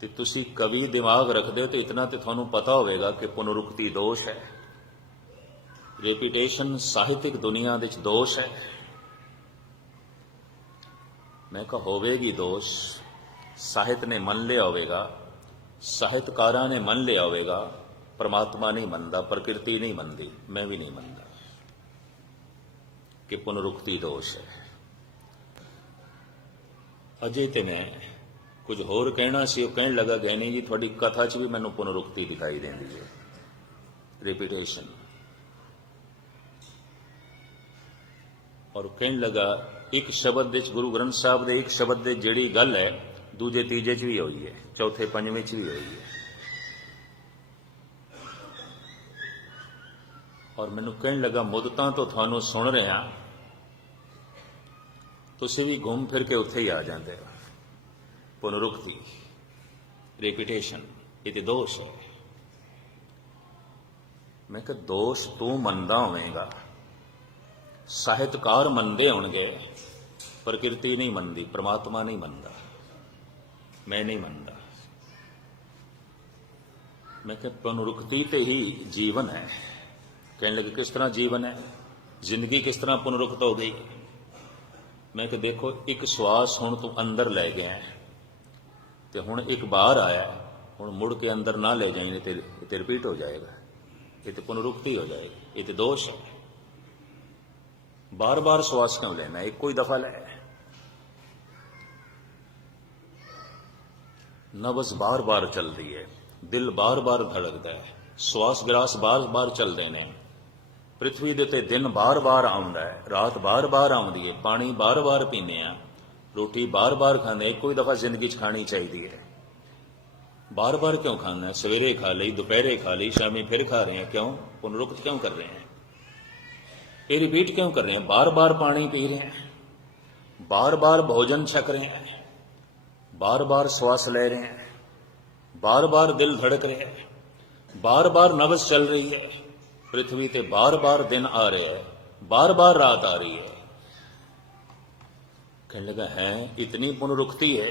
ਤੇ ਤੁਸੀਂ ਕਵੀ ਦਿਮਾਗ ਰੱਖਦੇ ਹੋ ਤੇ ਇਤਨਾ ਤੇ ਤੁਹਾਨੂੰ ਪਤਾ ਹੋਵੇਗਾ ਕਿ ਪੁਨਰੁਕਤੀ ਦੋਸ਼ ਹੈ। ਰੈਪੀਟੇਸ਼ਨ ਸਾਹਿਤਿਕ ਦੁਨੀਆ ਵਿੱਚ ਦੋਸ਼ ਹੈ। ਮੈਂ ਕਹਾ, ਹੋਵੇਗੀ ਦੋਸ਼। ਸਾਹਿਤ ਨੇ ਮੰਨ ਲਿਆ ਹੋਵੇਗਾ। ਸਾਹਿਤਕਾਰਾਂ ਨੇ ਮੰਨ ਲਿਆ ਹੋਵੇਗਾ। ਪਰਮਾਤਮਾ ਨਹੀਂ ਮੰਨਦਾ, ਪ੍ਰਕਿਰਤੀ ਨਹੀਂ ਮੰਨਦੀ, ਮੈਂ ਵੀ ਨਹੀਂ ਮੰਨਦਾ ਕਿ ਪੁਨਰੁਕਤੀ ਦੋਸ਼ ਹੈ। ਅਜੇ ਤੇ ਮੈਂ ਕੁਝ ਹੋਰ ਕਹਿਣਾ ਸੀ, ਉਹ ਕਹਿਣ ਲੱਗਾ ਗੈਨੀ ਜੀ, ਤੁਹਾਡੀ ਕਥਾ 'ਚ ਵੀ ਮੈਨੂੰ ਪੁਨਰੁਕਤੀ ਦਿਖਾਈ ਦਿੰਦੀ ਹੈ। ਰਿਪੀਟੇਸ਼ਨ ਔਰ ਕਹਿਣ ਲੱਗਾ, ਇੱਕ ਸ਼ਬਦ ਵਿੱਚ ਗੁਰੂ ਗ੍ਰੰਥ ਸਾਹਿਬ ਦੇ ਇੱਕ ਸ਼ਬਦ ਦੇ ਜਿਹੜੀ ਗੱਲ ਹੈ, ਦੂਜੇ, ਤੀਜੇ 'ਚ ਵੀ ਹੋਈ ਹੈ, ਚੌਥੇ, ਪੰਜਵੇਂ 'ਚ ਵੀ ਹੋਈ ਹੈ। ਔਰ ਮੈਨੂੰ ਕਹਿਣ ਲੱਗਾ ਮੁੱਦਤਾਂ ਤੋਂ ਤੁਹਾਨੂੰ ਸੁਣ ਰਿਹਾ ਤੁਸੀਂ ਵੀ ਘੁੰਮ ਫਿਰ ਕੇ ਉੱਥੇ ਹੀ ਆ ਜਾਂਦੇ ਹੋ। ਪੁਨਰੁਕਤੀ ਰਿਪੀਟੇਸ਼ਨ ਇਹ ਤੇ ਦੋਸ਼ ਹੈ। ਮੈਂ ਕਿਹਾ, ਦੋਸ਼ ਤੂੰ ਮੰਨਦਾ ਹੋਵੇਂਗਾ। ਸਾਹਿਤਕਾਰ ਮੰਨਦੇ ਹੋਣਗੇ ਪ੍ਰਕਿਰਤੀ ਨਹੀਂ ਮੰਨਦੀ ਪ੍ਰਮਾਤਮਾ ਨਹੀਂ ਮੰਨਦਾ। ਮੈਂ ਨਹੀਂ ਮੰਨਦਾ। ਮੈਂ ਕਿਹਾ ਪੁਨਰੁਕਤੀ ਤੇ ਹੀ ਜੀਵਨ ਹੈ। ਕਹਿਣ ਲੱਗੇ ਕਿਸ ਤਰ੍ਹਾਂ ਜੀਵਨ ਹੈ? ਜ਼ਿੰਦਗੀ ਕਿਸ ਤਰ੍ਹਾਂ ਪੁਨਰੁਕਤ ਹੋ ਗਈ? ਮੈਂ ਕਿਹਾ ਦੇਖੋ ਇੱਕ ਸਵਾਸ ਹੁਣ ਤੂੰ ਅੰਦਰ ਲੈ ਗਿਆ ਹੈ, ਤੇ ਹੁਣ ਇੱਕ ਬਾਹਰ ਆਇਆ ਹੁਣ ਮੁੜ ਕੇ ਅੰਦਰ ਨਾ ਲੈ ਜਾਈਂ ਤੇ ਇਹ ਤੇ ਰਿਪੀਟ ਹੋ ਜਾਏਗਾ। ਇਹ ਤੇ ਪੁਨਰੁਕਤੀ ਹੋ ਜਾਏਗੀ। ਇਹ ਤੇ ਦੋਸ਼ ਹੈ। ਬਾਰ-ਬਾਰ ਸਵਾਸ ਕਿਉਂ ਲੈਣਾ? ਇੱਕੋ ਹੀ ਦਫਾ ਲੈ। ਨਬਜ਼ ਬਾਰ-ਬਾਰ ਚੱਲਦੀ ਹੈ। ਦਿਲ ਬਾਰ-ਬਾਰ ਧੜਕਦਾ ਹੈ। ਸਵਾਸ ਗਰਾਸ ਬਾਰ-ਬਾਰ ਚੱਲਦੇ ਨੇ। ਪ੍ਰithvi ਦੇ ਉੱਤੇ ਦਿਨ ਬਾਰ-ਬਾਰ ਆਉਂਦਾ ਹੈ। ਰਾਤ ਬਾਰ-ਬਾਰ ਆਉਂਦੀ ਹੈ। ਪਾਣੀ ਬਾਰ-ਬਾਰ ਪੀਂਦੇ ਆ ਰੋਟੀ ਬਾਰ-ਬਾਰ ਖਾਂਦੇ ਇੱਕੋ ਹੀ ਦਫਾ ਜ਼ਿੰਦਗੀ 'ਚ ਖਾਣੀ ਚਾਹੀਦੀ ਹੈ। ਬਾਰ-ਬਾਰ ਕਿਉਂ ਖਾਣਾ ਸਵੇਰੇ ਖਾ ਲਈ, ਦੁਪਹਿਰੇ ਖਾ ਲਈ, ਸ਼ਾਮੀ ਫਿਰ ਖਾ ਰਹੇ ਹਾਂ। ਕਿਉਂ? ਪੁਨਰੁਕਤ ਕਿਉਂ ਕਰ ਰਹੇ ਹਾਂ ਇਹ ਰਿਪੀਟ ਕਿਉਂ ਕਰ ਰਹੇ ਹਾਂ ਬਾਰ-ਬਾਰ ਪਾਣੀ ਪੀ ਰਹੇ ਹਾਂ ਬਾਰ-ਬਾਰ ਭੋਜਨ ਛਕ ਰਹੇ ਹਾਂ ਬਾਰ-ਬਾਰ ਸਵਾਸ ਲੈ ਰਹੇ हैं। ਬਾਰ-ਬਾਰ ਦਿਲ ਧੜਕ ਰਿਹਾ ਹੈ ਬਾਰ-ਬਾਰ ਨਬਜ਼ ਚੱਲ ਰਹੀ ਹੈ ਪ੍ਰithvi ਤੇ ਬਾਰ-ਬਾਰ ਦਿਨ ਆ ਰਿਹਾ ਹੈ ਬਾਰ-ਬਾਰ ਰਾਤ ਆ ਰਹੀ ਹੈ ਕਹਿਣ ਲੱਗਾ ਹੈ ਇਤਨੀ ਪੁਨਰੁਕਤੀ ਹੈ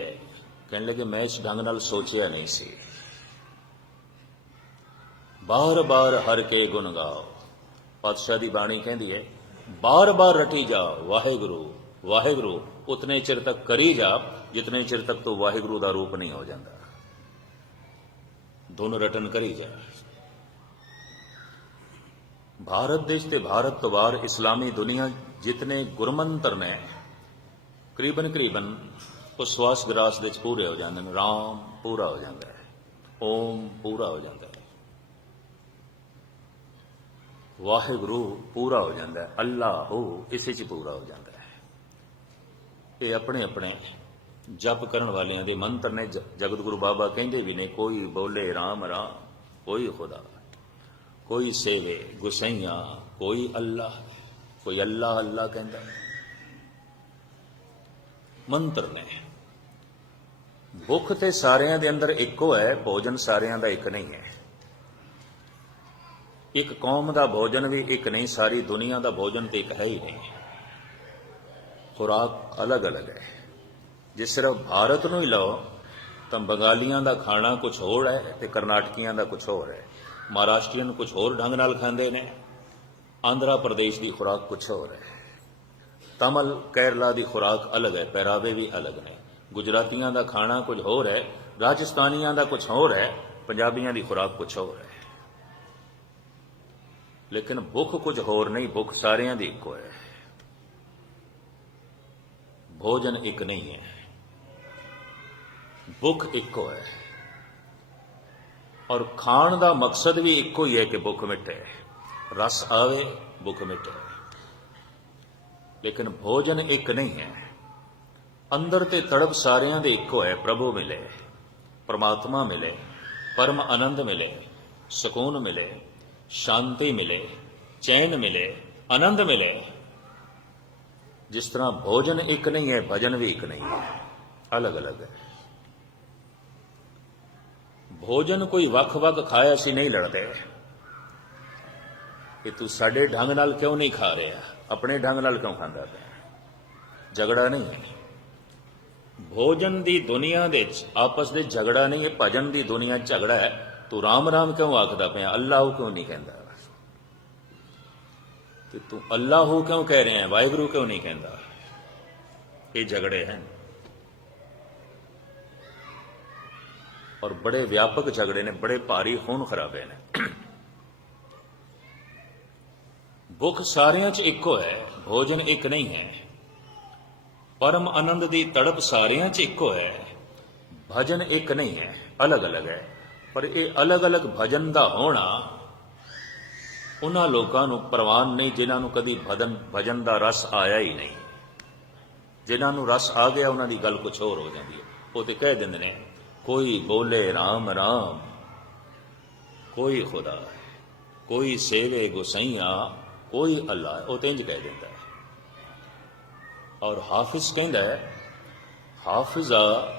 ਕਹਿਣ ਲੱਗੇ ਮੈਂ ਇਸ ਢੰਗ ਨਾਲ ਸੋਚਿਆ ਨਹੀਂ ਸੀ ਬਾਰ-ਬਾਰ ਹਰ ਕੇ ਗੁਣ ਗਾਓ ਪਾਤਸ਼ਾਹ ਦੀ ਬਾਣੀ ਕਹਿੰਦੀ ਹੈ ਬਾਰ-ਬਾਰ ਰਟੀ ਜਾ ਵਾਹਿਗੁਰੂ ਵਾਹਿਗੁਰੂ ਉਤਨੇ ਚਿਰ ਤੱਕ ਕਰੀ ਜਾ ਜਿਤਨੇ ਚਿਰ ਤੱਕ ਤੋਂ ਵਾਹਿਗੁਰੂ ਦਾ ਰੂਪ ਨਹੀਂ ਹੋ ਜਾਂਦਾ ਦੋਨੋਂ ਰਟਨ ਕਰੀ ਜਾ ਭਾਰਤ ਦੇਸ਼ ਤੇ ਭਾਰਤ ਤੋਂ ਬਾਹਰ ਇਸਲਾਮੀ ਦੁਨੀਆ ਜਿਤਨੇ ਗੁਰਮੰਤਰ ਨੇ ਕਰੀਬਨ ਕਰੀਬਨ ਉਹ ਸਵਾਸ ਗਰਾਸ ਦੇ ਚ ਪੂਰੇ ਹੋ ਜਾਂਦੇ ਨੇ ਰਾਮ ਪੂਰਾ ਹੋ ਜਾਂਦਾ ਹੈ ਓਮ ਪੂਰਾ ਹੋ ਜਾਂਦਾ ਹੈ ਵਾਹਿਗੁਰੂ ਪੂਰਾ ਹੋ ਜਾਂਦਾ ਹੈ। ਅੱਲਾਹੂ ਇਸੇ ਚ ਪੂਰਾ ਹੋ ਜਾਂਦਾ ਹੈ। ਇਹ ਆਪਣੇ ਆਪਣੇ ਜਪ ਕਰਨ ਵਾਲਿਆਂ ਦੇ ਮੰਤਰ ਨੇ। ਜਗਤ ਗੁਰੂ ਬਾਬਾ ਕਹਿੰਦੇ ਵੀ ਨੇ, ਕੋਈ ਬੋਲੇ ਰਾਮ ਰਾਮ, ਕੋਈ ਖੁਦਾ, ਕੋਈ ਸੇਵੇ ਗੁਸਈਆਂ, ਕੋਈ ਅੱਲਾ ਕੋਈ ਅੱਲਾ ਅੱਲਾ ਕਹਿੰਦਾ ਮੰਤਰ ਨੇ। ਭੁੱਖ ਤੇ ਸਾਰਿਆਂ ਦੇ ਅੰਦਰ ਇੱਕੋ ਹੈ, ਭੋਜਨ ਸਾਰਿਆਂ ਦਾ ਇੱਕ ਨਹੀਂ ਹੈ। ਇੱਕ ਕੌਮ ਦਾ ਭੋਜਨ ਵੀ ਇੱਕ ਨਹੀਂ, ਸਾਰੀ ਦੁਨੀਆ ਦਾ ਭੋਜਨ ਤੇ ਇੱਕ ਹੈ ਹੀ ਨਹੀਂ। ਖੁਰਾਕ ਅਲੱਗ-ਅਲੱਗ ਹੈ। ਜੇ ਸਿਰਫ ਭਾਰਤ ਨੂੰ ਹੀ ਲਓ, ਤਾਂ ਬੰਗਾਲੀਆਂ ਦਾ ਖਾਣਾ ਕੁਝ ਹੋਰ ਹੈ ਤੇ ਕਰਨਾਟਕੀਆਂ ਦਾ ਕੁਝ ਹੋਰ ਹੈ। ਮਹਾਰਾਸ਼ਟਰੀਅਨ ਕੁਝ ਹੋਰ ਢੰਗ ਨਾਲ ਖਾਂਦੇ ਨੇ। ਆਂਧਰਾ ਪ੍ਰਦੇਸ਼ ਦੀ ਖੁਰਾਕ ਕੁਝ ਹੋਰ ਹੈ। ਤਮਲ, ਕੇਰਲਾ ਦੀ ਖੁਰਾਕ ਅਲੱਗ ਹੈ, ਪਹਿਰਾਵੇ ਵੀ ਅਲੱਗ ਨੇ। ਗੁਜਰਾਤੀਆਂ ਦਾ ਖਾਣਾ ਕੁਝ ਹੋਰ ਹੈ, ਰਾਜਸਥਾਨੀਆਂ ਦਾ ਕੁਝ ਹੋਰ ਹੈ, ਪੰਜਾਬੀਆਂ ਦੀ ਖੁਰਾਕ ਕੁਝ ਹੋਰ ਹੈ। ਲੇਕਿਨ ਭੁੱਖ ਕੁਝ ਹੋਰ ਨਹੀਂ, ਭੁੱਖ ਸਾਰਿਆਂ ਦੀ ਇੱਕੋ ਹੈ। ਭੋਜਨ ਇੱਕ ਨਹੀਂ ਹੈ, ਭੁੱਖ ਇੱਕੋ ਹੈ। ਔਰ ਖਾਣ ਦਾ ਮਕਸਦ ਵੀ ਇੱਕੋ ਹੀ ਹੈ ਕਿ ਭੁੱਖ ਮਿਟੇ ਰਸ ਆਵੇ, ਭੁੱਖ ਮਿਟੇ ਲੇਕਿਨ ਭੋਜਨ ਇੱਕ ਨਹੀਂ ਹੈ। ਅੰਦਰ ਤੇ ਤੜਪ ਸਾਰਿਆਂ ਦੇ ਇੱਕੋ ਹੈ, ਪ੍ਰਭੂ ਮਿਲੇ, ਪਰਮਾਤਮਾ ਮਿਲੇ, ਪਰਮ ਆਨੰਦ ਮਿਲੇ, ਸਕੂਨ ਮਿਲੇ ਸ਼ਾਂਤੀ ਮਿਲੇ, ਚੈਨ ਮਿਲੇ, ਆਨੰਦ ਮਿਲੇ। ਜਿਸ ਤਰ੍ਹਾਂ ਭੋਜਨ ਇੱਕ ਨਹੀਂ ਹੈ, ਭਜਨ ਵੀ ਇੱਕ ਨਹੀਂ ਹੈ। ਅਲੱਗ-ਅਲੱਗ ਹੈ। ਭੋਜਨ ਕੋਈ ਵੱਖ-ਵੱਖ ਖਾਇਆ ਸੀ, ਨਹੀਂ ਲੜਦੇ। ਕਿ ਤੂੰ ਸਾਡੇ ਢੰਗ ਨਾਲ ਕਿਉਂ ਨਹੀਂ ਖਾ ਰਿਹਾ? ਆਪਣੇ ਢੰਗ ਨਾਲ ਕਿਉਂ ਖਾਂਦਾ ਪਿਆ? ਝਗੜਾ ਨਹੀਂ ਹੈ। ਭੋਜਨ ਦੀ ਦੁਨੀਆ ਦੇ ਵਿੱਚ ਆਪਸ ਦੇ ਝਗੜਾ ਨਹੀਂ ਹੈ ਭਜਨ ਦੀ ਦੁਨੀਆ ਝਗੜਾ ਹੈ। ਤੂੰ ਰਾਮ ਰਾਮ ਕਿਉਂ ਆਖਦਾ ਪਿਆ? ਅੱਲਾਹ ਕਿਉਂ ਨਹੀਂ ਕਹਿੰਦਾ? ਤੇ ਤੂੰ ਅੱਲਾਹੂ ਕਿਉਂ ਕਹਿ ਰਿਹਾ ਹੈ? ਵਾਹਿਗੁਰੂ ਕਿਉਂ ਨਹੀਂ ਕਹਿੰਦਾ? ਇਹ ਝਗੜੇ ਹਨ। ਔਰ ਬੜੇ ਵਿਆਪਕ ਝਗੜੇ ਨੇ, ਬੜੇ ਭਾਰੀ ਖੂਨ ਖਰਾਬੇ ਨੇ। ਭੁੱਖ ਸਾਰਿਆਂ 'ਚ ਇੱਕੋ ਹੈ, ਭੋਜਨ ਇੱਕ ਨਹੀਂ ਹੈ। ਪਰਮ ਆਨੰਦ ਦੀ ਤੜਪ ਸਾਰਿਆਂ 'ਚ ਇੱਕੋ ਹੈ, ਭਜਨ ਇੱਕ ਨਹੀਂ ਹੈ, ਅਲੱਗ-ਅਲੱਗ ਹੈ। ਪਰ ਇਹ ਅਲੱਗ-ਅਲੱਗ ਭਜਨ ਦਾ ਹੋਣਾ, ਉਹਨਾਂ ਲੋਕਾਂ ਨੂੰ ਪ੍ਰਵਾਨ ਨਹੀਂ, ਜਿਨ੍ਹਾਂ ਨੂੰ ਕਦੀ ਭਜਨ ਭਜਨ ਦਾ ਰਸ ਆਇਆ ਹੀ ਨਹੀਂ। ਜਿਨ੍ਹਾਂ ਨੂੰ ਰਸ ਆ ਗਿਆ, ਉਹਨਾਂ ਦੀ ਗੱਲ ਕੁਝ ਹੋਰ ਹੋ ਜਾਂਦੀ ਹੈ। ਉਹ ਤੇ ਕਹਿ ਦਿੰਦੇ ਨੇ, ਕੋਈ ਬੋਲੇ RAM RAM ਕੋਈ ਖੁਦਾ, ਕੋਈ ਸੇਵੇ ਗੁਸਈਆ, ਕੋਈ ਅੱਲਾ ਹੈ ਉਹ ਤੇ ਇੰਜ ਕਹਿ ਦਿੰਦਾ ਔਰ ਹਾਫਿਜ਼ ਕਹਿੰਦਾ ਹੈ, ਹਾਫਿਜ਼ਾ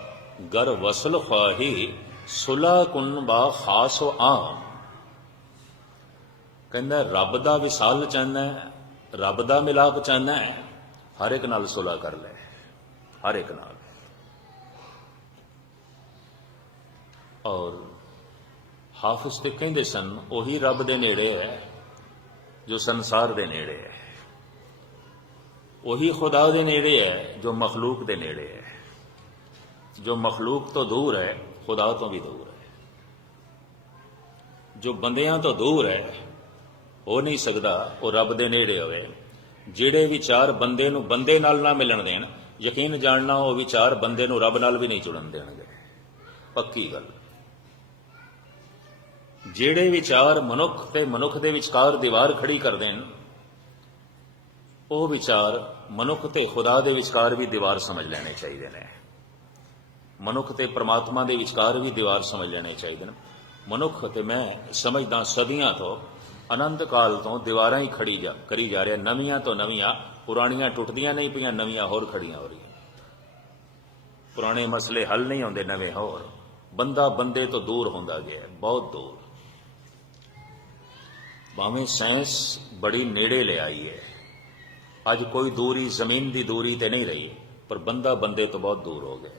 ਗਰ ਵਸਲ ਖਾਹੀ ਸੁਲਾ ਕੁਨ ਬਾ ਖਾਸ ਵ ਆਮ। ਕਹਿੰਦਾ, ਰੱਬ ਦਾ ਵਿਸਾਲ ਚਾਹੁੰਦਾ ਹੈ, ਰੱਬ ਦਾ ਮਿਲਾਪ ਚਾਹੁੰਦਾ ਹੈ, ਹਰ ਇੱਕ ਨਾਲ ਸੁਲਾ ਕਰ ਲੈ, ਹਰ ਇੱਕ ਨਾਲ। ਔਰ ਹਾਫਿਜ਼ ਤੇ ਕਹਿੰਦੇ ਸਨ, ਉਹੀ ਰੱਬ ਦੇ ਨੇੜੇ ਹੈ, ਜੋ ਸੰਸਾਰ ਦੇ ਨੇੜੇ ਹੈ। ਉਹੀ ਖੁਦਾ ਦੇ ਨੇੜੇ ਹੈ, ਜੋ ਮਖਲੂਕ ਦੇ ਨੇੜੇ ਹੈ। ਜੋ ਮਖਲੂਕ ਤੋਂ ਦੂਰ ਹੈ ਖੁਦਾ ਤੋਂ ਵੀ ਦੂਰ ਹੈ। ਜੋ ਬੰਦਿਆਂ ਤੋਂ ਦੂਰ ਹੈ ਹੋ ਨਹੀਂ ਸਕਦਾ ਉਹ ਰੱਬ ਦੇ ਨੇੜੇ ਹੋਵੇ। ਜਿਹੜੇ ਵਿਚਾਰ ਬੰਦੇ ਨੂੰ ਬੰਦੇ ਨਾਲ ਨਾ ਮਿਲਣ ਦੇਣ, ਯਕੀਨ ਜਾਣਨਾ ਉਹ ਵਿਚਾਰ ਬੰਦੇ ਨੂੰ ਰੱਬ ਨਾਲ ਵੀ ਨਹੀਂ ਜੁੜਨ ਦੇਣਗੇ। ਪੱਕੀ ਗੱਲ। ਜਿਹੜੇ ਵਿਚਾਰ ਮਨੁੱਖ ਤੇ ਮਨੁੱਖ ਦੇ ਵਿਚਕਾਰ ਦੀਵਾਰ ਖੜੀ ਕਰ ਦੇਣ, ਉਹ ਵਿਚਾਰ ਮਨੁੱਖ ਤੇ ਖੁਦਾ ਦੇ ਵਿਚਕਾਰ ਵੀ ਦੀਵਾਰ ਸਮਝ ਲੈਣੇ ਚਾਹੀਦੇ ਨੇ। ਮਨੁੱਖ ਤੇ ਪ੍ਰਮਾਤਮਾ ਦੇ ਵਿਚਕਾਰ ਵੀ ਦੀਵਾਰ ਸਮਝ ਲੈਣੇ ਚਾਹੀਦੇ ਨੇ। ਮਨੁੱਖ ਤੇ ਮੈਂ ਸਮਝਦਾ ਸਦੀਆਂ ਤੋਂ, ਅਨੰਤ ਕਾਲ ਤੋਂ ਦੀਵਾਰਾਂ ਹੀ ਖੜੀ ਜਾ, ਕਰੀ ਜਾ ਰਿਹਾ, ਨਵੀਆਂ ਤੋਂ ਨਵੀਆਂ, ਪੁਰਾਣੀਆਂ ਟੁੱਟਦੀਆਂ ਨਹੀਂ ਪਈਆਂ, ਨਵੀਆਂ ਹੋਰ ਖੜੀਆਂ ਹੋ ਰਹੀਆਂ। ਪੁਰਾਣੇ ਮਸਲੇ ਹੱਲ ਨਹੀਂ ਹੁੰਦੇ, ਨਵੇਂ ਹੋਰ। ਬੰਦਾ ਬੰਦੇ ਤੋਂ ਦੂਰ ਹੁੰਦਾ ਗਿਆ, ਬਹੁਤ ਦੂਰ। ਭਾਵੇਂ ਸਾਇੰਸ ਬੜੀ ਨੇੜੇ ਲੈ ਆਈ ਹੈ। ਅੱਜ ਕੋਈ ਦੂਰੀ, ਜ਼ਮੀਨ ਦੀ ਦੂਰੀ ਤੇ ਨਹੀਂ ਰਹੀ, ਪਰ ਬੰਦਾ ਬੰਦੇ ਤੋਂ ਬਹੁਤ ਦੂਰ ਹੋ ਗਿਆ।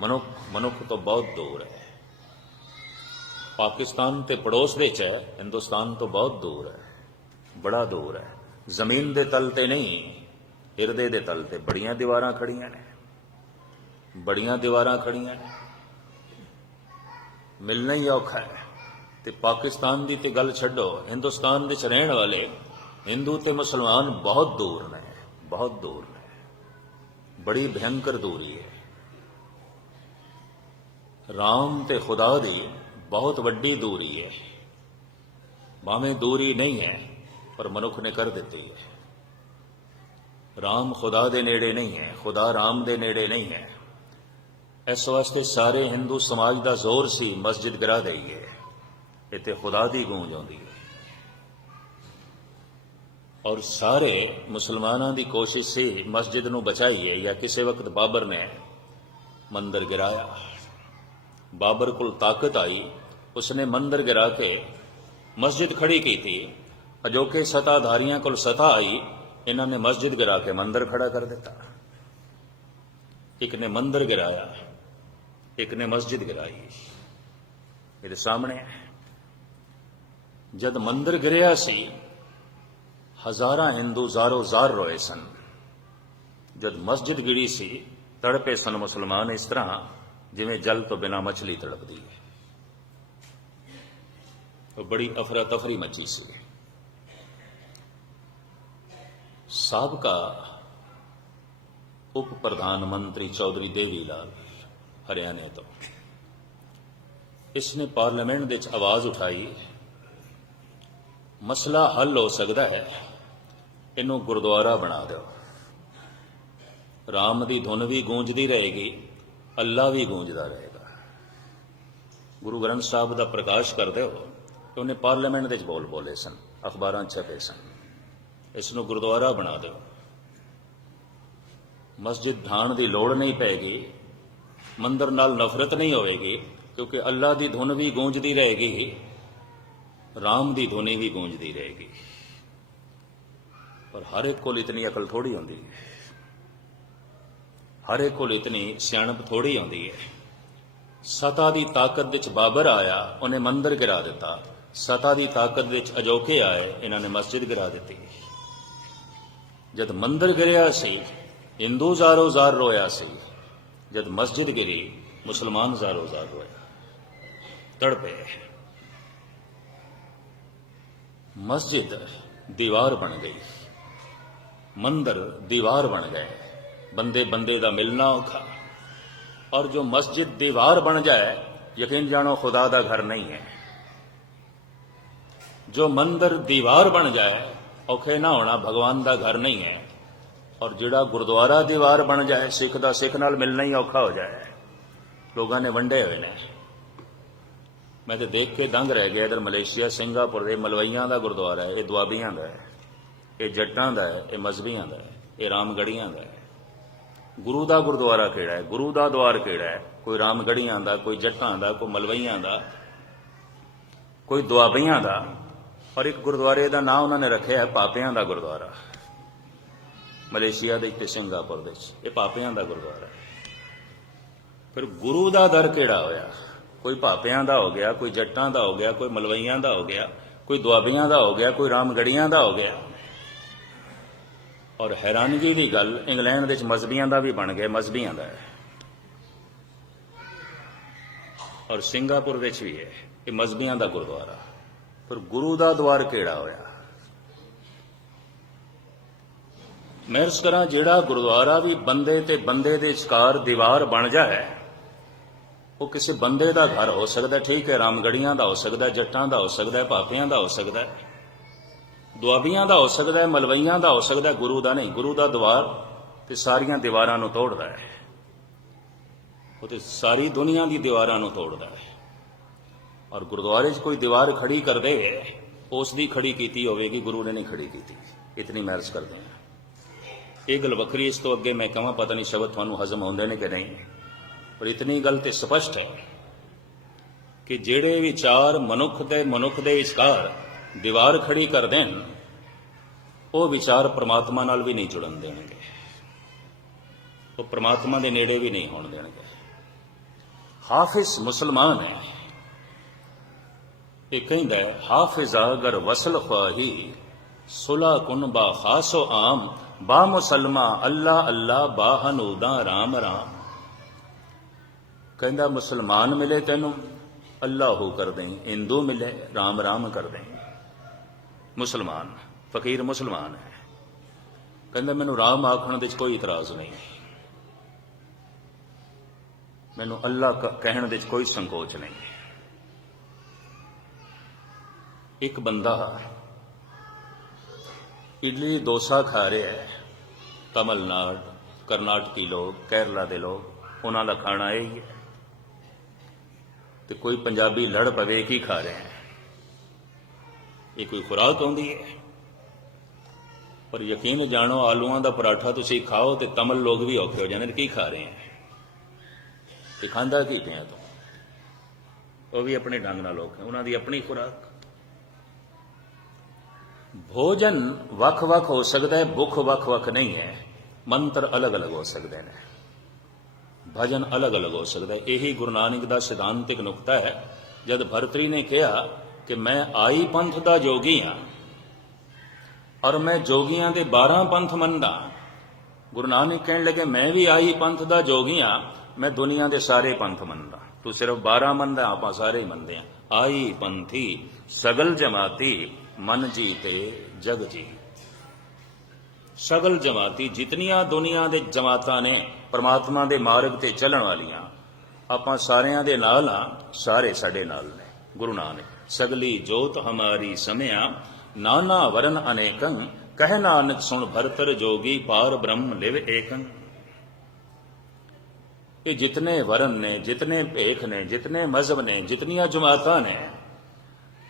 ਮਨੁੱਖ ਮਨੁੱਖ ਤੋਂ ਬਹੁਤ ਦੂਰ ਹੈ। ਪਾਕਿਸਤਾਨ ਤੇ ਪੜੋਸ ਵਿੱਚ ਹੈ, ਹਿੰਦੁਸਤਾਨ ਤੋਂ ਬਹੁਤ ਦੂਰ ਹੈ। ਬੜਾ ਦੂਰ ਹੈ। ਜ਼ਮੀਨ ਦੇ ਤਲ ਤੇ ਨਹੀਂ, ਹਿਰਦੇ ਦੇ ਤਲ ਤੇ ਬੜੀਆਂ ਦੀਵਾਰਾਂ ਖੜੀਆਂ ਨੇ। ਬੜੀਆਂ ਦੀਵਾਰਾਂ ਖੜੀਆਂ ਨੇ। ਮਿਲਣਾ ਹੀ ਔਖਾ ਹੈ। ਤੇ ਪਾਕਿਸਤਾਨ ਦੀ ਤੇ ਗੱਲ ਛੱਡੋ, ਹਿੰਦੁਸਤਾਨ ਵਿੱਚ ਰਹਿਣ ਵਾਲੇ ਹਿੰਦੂ ਤੇ ਮੁਸਲਮਾਨ ਬਹੁਤ ਦੂਰ ਨੇ, ਬਹੁਤ ਦੂਰ ਨੇ। ਬੜੀ ਭਿਆਨਕ ਦੂਰੀ ਹੈ। ਰਾਮ ਤੇ ਖੁਦਾ ਦੀ ਬਹੁਤ ਵੱਡੀ ਦੂਰੀ ਹੈ। ਭਾਵੇਂ ਦੂਰੀ ਨਹੀਂ ਹੈ, ਪਰ ਮਨੁੱਖ ਨੇ ਕਰ ਦਿੱਤੀ ਹੈ। ਰਾਮ ਖੁਦਾ ਦੇ ਨੇੜੇ ਨਹੀਂ ਹੈ, ਖੁਦਾ ਰਾਮ ਦੇ ਨੇੜੇ ਨਹੀਂ ਹੈ। ਇਸ ਵਾਸਤੇ ਸਾਰੇ ਹਿੰਦੂ ਸਮਾਜ ਦਾ ਜ਼ੋਰ ਸੀ, ਮਸਜਿਦ ਗਿਰਾ ਦੇਈਏ ਇੱਥੇ ਖੁਦਾ ਦੀ ਗੂੰਜ ਆਉਂਦੀ ਹੈ। ਔਰ ਸਾਰੇ ਮੁਸਲਮਾਨਾਂ ਦੀ ਕੋਸ਼ਿਸ਼ ਸੀ, ਮਸਜਿਦ ਨੂੰ ਬਚਾਈਏ ਜਾਂ ਕਿਸੇ ਵਕਤ ਬਾਬਰ ਨੇ ਮੰਦਰ ਗਿਰਾਇਆ। ਬਾਬਰ ਕੋਲ ਤਾਕਤ ਆਈ, ਉਸਨੇ ਮੰਦਰ ਗਿਰਾ ਕੇ ਮਸਜਿਦ ਖੜੀ ਕੀਤੀ। ਅਜੋਕੇ ਸਤਾਧਾਰੀਆਂ ਕੋਲ ਸਤਾ ਆਈ, ਇਹਨਾਂ ਨੇ ਮਸਜਿਦ ਗਿਰਾ ਕੇ ਮੰਦਰ ਖੜਾ ਕਰ ਦਿੱਤਾ। ਇੱਕ ਨੇ ਮੰਦਰ ਗਿਰਾਇਆ, ਇੱਕ ਨੇ ਮਸਜਿਦ ਗਿਰਾਈ। ਇਹਦੇ ਸਾਹਮਣੇ ਹੈ। ਜਦ ਮੰਦਰ ਗਿਰਿਆ ਸੀ, ਹਜ਼ਾਰਾਂ ਹਿੰਦੂ ਜ਼ਾਰੋ ਜ਼ਾਰ ਰੋਏ ਸਨ। ਜਦ ਮਸਜਿਦ ਗਿਰੀ ਸੀ, ਤੜਪੇ ਸਨ ਮੁਸਲਮਾਨ ਇਸ ਤਰ੍ਹਾਂ ਜਿਵੇਂ ਜਲ ਤੋਂ ਬਿਨਾ ਮੱਛਲੀ ਤੜਪਦੀ ਹੈ। ਉਹ ਬੜੀ ਅਫਰਾ ਤਫਰੀ ਮਚੀ ਸੀ। ਸਾਬਕਾ ਉਪ ਪ੍ਰਧਾਨ ਮੰਤਰੀ ਚੌਧਰੀ ਦੇਵੀ ਲਾਲ ਹਰਿਆਣੇ ਤੋਂ। ਇਸਨੇ ਪਾਰਲੀਮੈਂਟ ਦੇ ਵਿੱਚ ਆਵਾਜ਼ ਉਠਾਈ, ਮਸਲਾ ਹੱਲ ਹੋ ਸਕਦਾ ਹੈ, ਇਹਨੂੰ ਗੁਰਦੁਆਰਾ ਬਣਾ ਦਿਓ। ਰਾਮ ਦੀ ਧੁਨ ਵੀ ਗੂੰਜਦੀ ਰਹੇਗੀ। ਅੱਲਾ ਵੀ ਗੂੰਜਦਾ ਰਹੇਗਾ। ਗੁਰੂ ਗ੍ਰੰਥ ਸਾਹਿਬ ਦਾ ਪ੍ਰਕਾਸ਼ ਕਰਦੇ ਹੋ ਕਿ ਉਹਨੇ ਪਾਰਲੀਮੈਂਟ ਦੇ ਵਿੱਚ ਬੋਲ ਬੋਲੇ ਸਨ, ਅਖਬਾਰਾਂ ਛਪੇ ਸਨ। ਇਸ ਨੂੰ ਗੁਰਦੁਆਰਾ ਬਣਾ ਦਿਓ। ਮਸਜਿਦ ਢਾਣ ਦੀ ਲੋੜ ਨਹੀਂ ਪੈਗੀ, ਮੰਦਰ ਨਾਲ ਨਫ਼ਰਤ ਨਹੀਂ ਹੋਵੇਗੀ, ਕਿਉਂਕਿ ਅੱਲਾ ਦੀ ਧੁਨ ਵੀ ਗੂੰਜਦੀ ਰਹੇਗੀ, ਰਾਮ ਦੀ ਧੁਨੀ ਵੀ ਗੂੰਜਦੀ ਰਹੇਗੀ। ਪਰ ਹਰ ਇੱਕ ਕੋਲ ਇਤਨੀ ਅਕਲ ਥੋੜੀ ਹੁੰਦੀ। ਹੈ ਹਰੇ ਕੋਲ ਇਤਨੀ ਸਿਆਣਪ ਥੋੜੀ ਆਉਂਦੀ ਹੈ। ਸਤਾ ਦੀ ਤਾਕਤ ਵਿੱਚ ਬਾਬਰ ਆਇਆ, ਉਹਨੇ ਮੰਦਰ ਗਿਰਾ ਦਿੱਤਾ। ਸਤਾ ਦੀ ਤਾਕਤ ਵਿੱਚ ਅਜੋਕੇ ਆਏ, ਇਹਨਾਂ ਨੇ ਮਸਜਿਦ ਗਿਰਾ ਦਿੱਤੀ। ਜਦ ਮੰਦਰ ਗਿਰਿਆ ਸੀ, ਹਿੰਦੂ ਜ਼ਾਰੋ ਜ਼ਾਰ ਰੋਇਆ ਸੀ। ਜਦ ਮਸਜਿਦ ਗਿਰੀ, ਮੁਸਲਮਾਨ ਜ਼ਾਰੋ ਜ਼ਾਰ ਰੋਇਆ। ਤੜਪੇ। ਮਸਜਿਦ ਦੀਵਾਰ ਬਣ ਗਈ। ਮੰਦਰ ਦੀਵਾਰ ਬਣ ਗਏ। ਬੰਦੇ ਬੰਦੇ ਦਾ ਮਿਲਣਾ ਔਖਾ। ਔਰ ਜੋ ਮਸਜਿਦ ਦੀਵਾਰ ਬਣ ਜਾਏ, ਯਕੀਨ ਜਾਣੋ ਖੁਦਾ ਦਾ ਘਰ ਨਹੀਂ ਹੈ। ਜੋ ਮੰਦਰ ਦੀਵਾਰ ਬਣ ਜਾਏ, ਔਖੇ ਨਾ ਹੋਣਾ ਭਗਵਾਨ ਦਾ ਘਰ ਨਹੀਂ ਹੈ। ਔਰ ਜਿਹੜਾ ਗੁਰਦੁਆਰਾ ਦੀਵਾਰ ਬਣ ਜਾਏ, ਸਿੱਖ ਦਾ ਸਿੱਖ ਨਾਲ ਮਿਲਣਾ ਹੀ ਔਖਾ ਹੋ ਜਾਏ। ਲੋਕਾਂ ਨੇ ਵੰਡੇ ਹੋਏ ਨੇ। ਮੈਂ ਤੇ ਦੇਖ ਕੇ ਦੰਗ ਰਹਿ ਗਿਆ ਇਧਰ ਮਲੇਸ਼ੀਆ, ਸਿੰਗਾਪੁਰ ਦੇ ਮਲਵਈਆਂ ਦਾ ਗੁਰਦੁਆਰਾ ਹੈ, ਇਹ ਦੁਆਬੀਆਂ ਦਾ ਹੈ, ਇਹ ਜੱਟਾਂ ਦਾ ਹੈ, ਇਹ ਮਜ਼ਬੀਆਂ ਦਾ ਹੈ, ਇਹ ਰਾਮਗੜੀਆਂ ਦਾ ਹੈ। ਗੁਰੂ ਦਾ ਗੁਰਦੁਆਰਾ ਕਿਹੜਾ ਹੈ? ਗੁਰੂ ਦਾ ਦਵਾਰ ਕਿਹੜਾ ਹੈ? ਕੋਈ ਰਾਮਗੜੀਆਂ ਦਾ, ਕੋਈ ਜੱਟਾਂ ਦਾ, ਕੋਈ ਮਲਵਈਆਂ ਦਾ, ਕੋਈ ਦੁਆਬੀਆਂ ਦਾ। ਔਰ ਇੱਕ ਗੁਰਦੁਆਰੇ ਦਾ ਨਾਮ ਉਹਨਾਂ ਨੇ ਰੱਖਿਆ ਹੈ, ਪਾਪਿਆਂ ਦਾ ਗੁਰਦੁਆਰਾ। ਮਲੇਸ਼ੀਆ ਦੇ ਤੇ ਸਿੰਗਾਪੁਰ ਦੇ ਵਿੱਚ। ਇਹ ਪਾਪਿਆਂ ਦਾ ਗੁਰਦੁਆਰਾ ਹੈ। ਫਿਰ ਗੁਰੂ ਦਾ ਦਰ ਕਿਹੜਾ ਹੋਇਆ? ਕੋਈ ਪਾਪਿਆਂ ਦਾ ਹੋ ਗਿਆ, ਕੋਈ ਜੱਟਾਂ ਦਾ ਹੋ ਗਿਆ, ਕੋਈ ਮਲਵਈਆਂ ਦਾ ਹੋ ਗਿਆ, ਕੋਈ ਦੁਆਬੀਆਂ ਦਾ ਹੋ ਗਿਆ, ਕੋਈ ਰਾਮਗੜੀਆਂ ਦਾ ਹੋ ਗਿਆ। ਔਰ ਹੈਰਾਨਗੀ ਦੀ ਗੱਲ ਇੰਗਲੈਂਡ ਦੇ ਵਿੱਚ ਮਜ਼ਬੀਆਂ ਦਾ ਵੀ ਬਣ ਗਿਆ ਮਜ਼ਬੀਆਂ ਦਾ ਹੈ। ਔਰ ਸਿੰਗਾਪੁਰ ਵਿੱਚ ਵੀ ਹੈ, ਇਹ ਮਜ਼ਬੀਆਂ ਦਾ ਗੁਰਦੁਆਰਾ। ਪਰ ਗੁਰੂ ਦਾ ਦਵਾਰ ਕਿਹੜਾ ਹੋਇਆ? ਮੈਂ ਇਸ ਕਰਾਂ ਜਿਹੜਾ ਗੁਰਦੁਆਰਾ ਵੀ ਬੰਦੇ ਤੇ ਬੰਦੇ ਦੇ ਵਿਚਕਾਰ ਦੀਵਾਰ ਬਣ ਜਾਏ, ਉਹ ਕਿਸੇ ਬੰਦੇ ਦਾ ਘਰ ਹੋ ਸਕਦਾ, ਠੀਕ ਹੈ, ਰਾਮਗੜੀਆਂ ਦਾ ਹੋ ਸਕਦਾ, ਜੱਟਾਂ ਦਾ ਹੋ ਸਕਦਾ, ਭਾਪਿਆਂ ਦਾ ਹੋ ਸਕਦਾ। ਦੁਆਬੀਆਂ ਦਾ ਹੋ ਸਕਦਾ ਹੈ, ਮਲਵਈਆਂ ਦਾ ਹੋ ਸਕਦਾ ਗੁਰੂ ਦਾ ਨਹੀਂ। ਗੁਰੂ ਦਾ ਦਵਾਰ ਤੇ ਸਾਰੀਆਂ ਦੀਵਾਰਾਂ ਨੂੰ ਤੋੜਦਾ ਹੈ। ਉਹ ਤੇ ਸਾਰੀ ਦੁਨੀਆ ਦੀ ਦੀਵਾਰਾਂ ਨੂੰ ਤੋੜਦਾ ਹੈ। ਔਰ ਗੁਰਦੁਆਰੇ 'ਚ ਕੋਈ ਦੀਵਾਰ ਖੜੀ ਕਰ ਦੇ ਉਸ ਦੀ ਖੜੀ ਕੀਤੀ ਹੋਵੇਗੀ, ਗੁਰੂ ਨੇ ਨਹੀਂ ਖੜੀ ਕੀਤੀ। ਇਤਨੀ ਮਹਿਰਸ ਕਰਦੇ ਹਾਂ। ਇਹ ਗੱਲ ਵੱਖਰੀ ਇਸ ਤੋਂ ਅੱਗੇ ਮੈਂ ਕਹਾਂ, ਪਤਾ ਨਹੀਂ ਸ਼ਬਦ ਤੁਹਾਨੂੰ ਹਜ਼ਮ ਹੁੰਦੇ ਨੇ ਕਿ ਨਹੀਂ। ਪਰ ਇਤਨੀ ਗੱਲ ਤੇ ਸਪਸ਼ਟ ਹੈ ਕਿ ਜਿਹੜੇ ਵਿਚਾਰ ਮਨੁੱਖ ਦੇ ਮਨੁੱਖ ਦੇ ਵਿਚਕਾਰ ਦੀਵਾਰ ਖੜੀ ਕਰ ਦੇਣ ਉਹ ਵਿਚਾਰ ਪ੍ਰਮਾਤਮਾ ਨਾਲ ਵੀ ਨਹੀਂ ਜੁੜਨ ਦੇਣਗੇ। ਉਹ ਪ੍ਰਮਾਤਮਾ ਦੇ ਨੇੜੇ ਵੀ ਨਹੀਂ ਹੋਣ ਦੇਣਗੇ। ਹਾਫਿਜ਼ ਮੁਸਲਮਾਨ ਹੈ। ਇਹ ਕਹਿੰਦਾ ਹੈ, ਹਾਫਿਜ਼ਾ ਅਗਰ ਵਸਲ ਖਵਾਹੀ ਸੁਲਾ ਕੁਨ ਬਾ ਖਾਸੋ ਆਮ ਬਾ ਮੁਸਲਮਾ ਅੱਲਾ ਅੱਲਾ ਬਾ ਹਨੂਦਾ ਰਾਮ ਰਾਮ। ਕਹਿੰਦਾ ਮੁਸਲਮਾਨ ਮਿਲੇ ਤੈਨੂੰ ਅੱਲਾਹੂ ਕਰ ਦੇਂ ਹਿੰਦੂ ਮਿਲੇ ਰਾਮ ਰਾਮ ਕਰ ਦੇਂ ਮੁਸਲਮਾਨ, ਫਕੀਰ ਮੁਸਲਮਾਨ ਹੈ। ਕਹਿੰਦਾ, ਮੈਨੂੰ ਰਾਮ ਆਖਣ ਦੇ ਵਿੱਚ ਕੋਈ ਇਤਰਾਜ਼ ਨਹੀਂ। ਮੈਨੂੰ ਅੱਲਾ ਕ- ਕਹਿਣ ਦੇ ਵਿੱਚ ਕੋਈ ਸੰਕੋਚ ਨਹੀਂ। ਇੱਕ ਬੰਦਾ ਇਡਲੀ ਡੋਸਾ ਖਾ ਰਿਹਾ ਹੈ। ਤਮਿਲਨਾਡ, ਕਰਨਾਟਕੀ ਲੋਕ, ਕੇਰਲਾ ਦੇ ਲੋਕ, ਉਹਨਾਂ ਦਾ ਖਾਣਾ ਇਹ ਹੀ। ਹੈ ਤੇ ਕੋਈ ਪੰਜਾਬੀ ਲੜ ਪਵੇ ਕੀ ਖਾ ਰਿਹਾ ਹੈ। ਇਹ ਕੋਈ ਖੁਰਾਕ ਆਉਂਦੀ ਹੈ? ਪਰ ਯਕੀਨ ਜਾਣੋ, ਆਲੂਆਂ ਦਾ ਪਰਾਠਾ ਤੁਸੀਂ ਖਾਓ ਤੇ ਤਮਲ ਲੋਕ ਵੀ ਔਖੇ ਹੋ ਜਾਂਦੇ ਨੇ। ਕੀ ਖਾ ਰਹੇ ਹੈ? ਤੇ ਖਾਂਦਾ ਕੀ ਪਿਆ ਤੂੰ? ਉਹ ਵੀ ਆਪਣੇ ਢੰਗ ਨਾਲ ਲੋਕ ਹੈ ਉਹਨਾਂ ਦੀ ਆਪਣੀ ਖੁਰਾਕ। ਭੋਜਨ ਵੱਖ-ਵੱਖ ਹੋ ਸਕਦਾ ਹੈ, ਭੁੱਖ ਵੱਖ-ਵੱਖ ਨਹੀਂ ਹੈ। ਮੰਤਰ ਅਲੱਗ-ਅਲੱਗ ਹੋ ਸਕਦੇ ਨੇ। ਭਜਨ ਅਲੱਗ-ਅਲੱਗ ਹੋ ਸਕਦਾ ਹੈ। ਇਹੀ ਗੁਰੂ ਨਾਨਕ ਦਾ ਸਿਧਾਂਤਿਕ ਨੁਕਤਾ ਹੈ। ਜਦ ਭਰਤਰੀ ਨੇ ਕਿਹਾ ਕਿ ਮੈਂ ਆਈ ਪੰਥ ਦਾ ਜੋਗੀ ਹਾਂ ਔਰ ਮੈਂ ਜੋਗੀਆਂ ਦੇ 12 ਪੰਥ ਮੰਨਦਾ ਗੁਰੂ ਨਾਨਕ ਕਹਿਣ ਲੱਗੇ, ਮੈਂ ਵੀ ਆਈ ਪੰਥ ਦਾ ਜੋਗੀ ਹਾਂ, ਮੈਂ ਦੁਨੀਆ ਦੇ ਸਾਰੇ ਪੰਥ ਮੰਨਦਾ। ਤੂੰ ਸਿਰਫ 12 ਮੰਨਦਾ, ਆਪਾਂ ਸਾਰੇ ਮੰਨਦੇ ਹਾਂ। ਆਈ ਪੰਥੀ, ਸਗਲ ਜਮਾਤੀ, ਮਨ ਜੀਤੇ, ਜਗ ਜੀ ਸਗਲ ਜਮਾਤੀ, ਜਿਤਨੀਆਂ ਦੁਨੀਆ ਦੇ ਜਮਾਤਾਂ ਨੇ, ਪ੍ਰਮਾਤਮਾ ਦੇ ਮਾਰਗ ਤੇ ਚੱਲਣ ਵਾਲੀਆਂ, ਆਪਾਂ ਸਾਰਿਆਂ ਦੇ ਨਾਲ ਆ ਸਾਰੇ ਸਾਡੇ ਨਾਲ ਨੇ। ਗੁਰੂ ਨਾਨਕ। ਸਗਲੀ ਜੋਤ ਹਮਾਰੀ ਸਮਿਆ, ਨਾਨਾ ਵਰਨ ਅਨੇਕੰ, ਕਹਿ ਨਾਨਕ ਸੁਣ ਭਰਤਰ ਜੋਗੀ ਪਾਰ ਬ੍ਰਹਮ ਲਿਵ ਏਕੰ। ਇਹ ਜਿਤਨੇ ਵਰਨ ਨੇ, ਜਿਤਨੇ ਭੇਖ ਨੇ, ਜਿਤਨੇ ਮਜ਼ਹਬ ਨੇ, ਜਿਤਨੀਆਂ ਜਮਾਤਾਂ ਨੇ,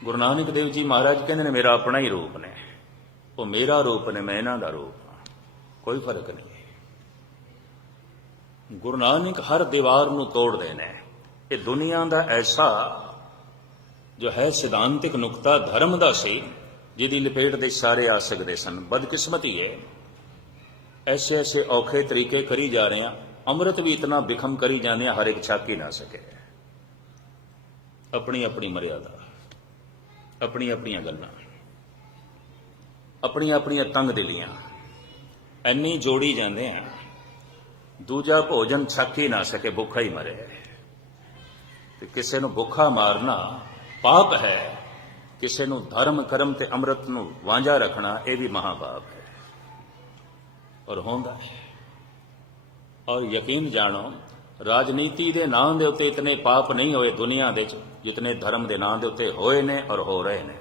ਗੁਰੂ ਨਾਨਕ ਦੇਵ ਜੀ ਮਹਾਰਾਜ ਕਹਿੰਦੇ ਨੇ, ਮੇਰਾ ਆਪਣਾ ਹੀ ਰੂਪ ਨੇ। ਉਹ ਮੇਰਾ ਰੂਪ ਨੇ, ਮੈਂ ਇਹਨਾਂ ਦਾ ਰੂਪ ਕੋਈ ਫ਼ਰਕ ਨਹੀਂ ਗੁਰੂ ਨਾਨਕ ਹਰ ਦੀਵਾਰ ਨੂੰ ਤੋੜਦੇ ਨੇ। ਇਹ ਦੁਨੀਆ ਦਾ ਐਸਾ ਜੋ ਹੈ ਸਿਧਾਂਤਿਕ ਨੁਕਤਾ ਧਰਮ ਦਾ ਸੀ, ਜਿਹਦੀ ਲਪੇਟ ਦੇ ਸਾਰੇ ਆ ਸਕਦੇ ਸਨ। ਬਦਕਿਸਮਤੀ ਹੈ ਐਸੇ ਐਸੇ ਔਖੇ ਤਰੀਕੇ ਕਰੀ ਜਾ ਰਹੇ ਆ ਅੰਮ੍ਰਿਤ ਵੀ ਇਤਨਾ ਬਿਖਮ ਕਰੀ ਜਾਂਦੇ ਆ ਹਰ ਇੱਕ ਛੱਕ ਹੀ ਨਾ ਸਕੇ। ਆਪਣੀ ਆਪਣੀ ਮਰਿਆਦਾ, ਆਪਣੀ ਆਪਣੀਆਂ ਗੱਲਾਂ, ਆਪਣੀਆਂ ਆਪਣੀਆਂ ਤੰਗ ਦਿਲੀਆਂ। ਐਨੀ ਜੋੜੀ ਜਾਂਦੇ ਆ ਦੂਜਾ ਭੋਜਨ ਛੱਕ ਹੀ ਨਾ ਸਕੇ, ਭੁੱਖਾ ਹੀ ਮਰੇ। ਤੇ ਕਿਸੇ ਨੂੰ ਭੁੱਖਾ ਮਾਰਨਾ ਪਾਪ ਹੈ। ਕਿਸੇ ਨੂੰ ਧਰਮ, ਕਰਮ ਤੇ ਅੰਮ੍ਰਿਤ ਨੂੰ ਵਾਂਝਾ ਰੱਖਣਾ ਇਹ ਵੀ ਮਹਾਪਾਪ ਹੈ। ਔਰ ਹੁੰਦਾ ਹੈ। ਔਰ ਯਕੀਨ ਜਾਣੋ, ਰਾਜਨੀਤੀ ਦੇ ਨਾਂ ਦੇ ਉੱਤੇ ਇਤਨੇ ਪਾਪ ਨਹੀਂ ਹੋਏ ਦੁਨੀਆ ਦੇ ਵਿੱਚ, ਜਿਤਨੇ ਧਰਮ ਦੇ ਨਾਂ ਦੇ ਉੱਤੇ ਹੋਏ ਨੇ ਔਰ ਹੋ ਰਹੇ ਨੇ।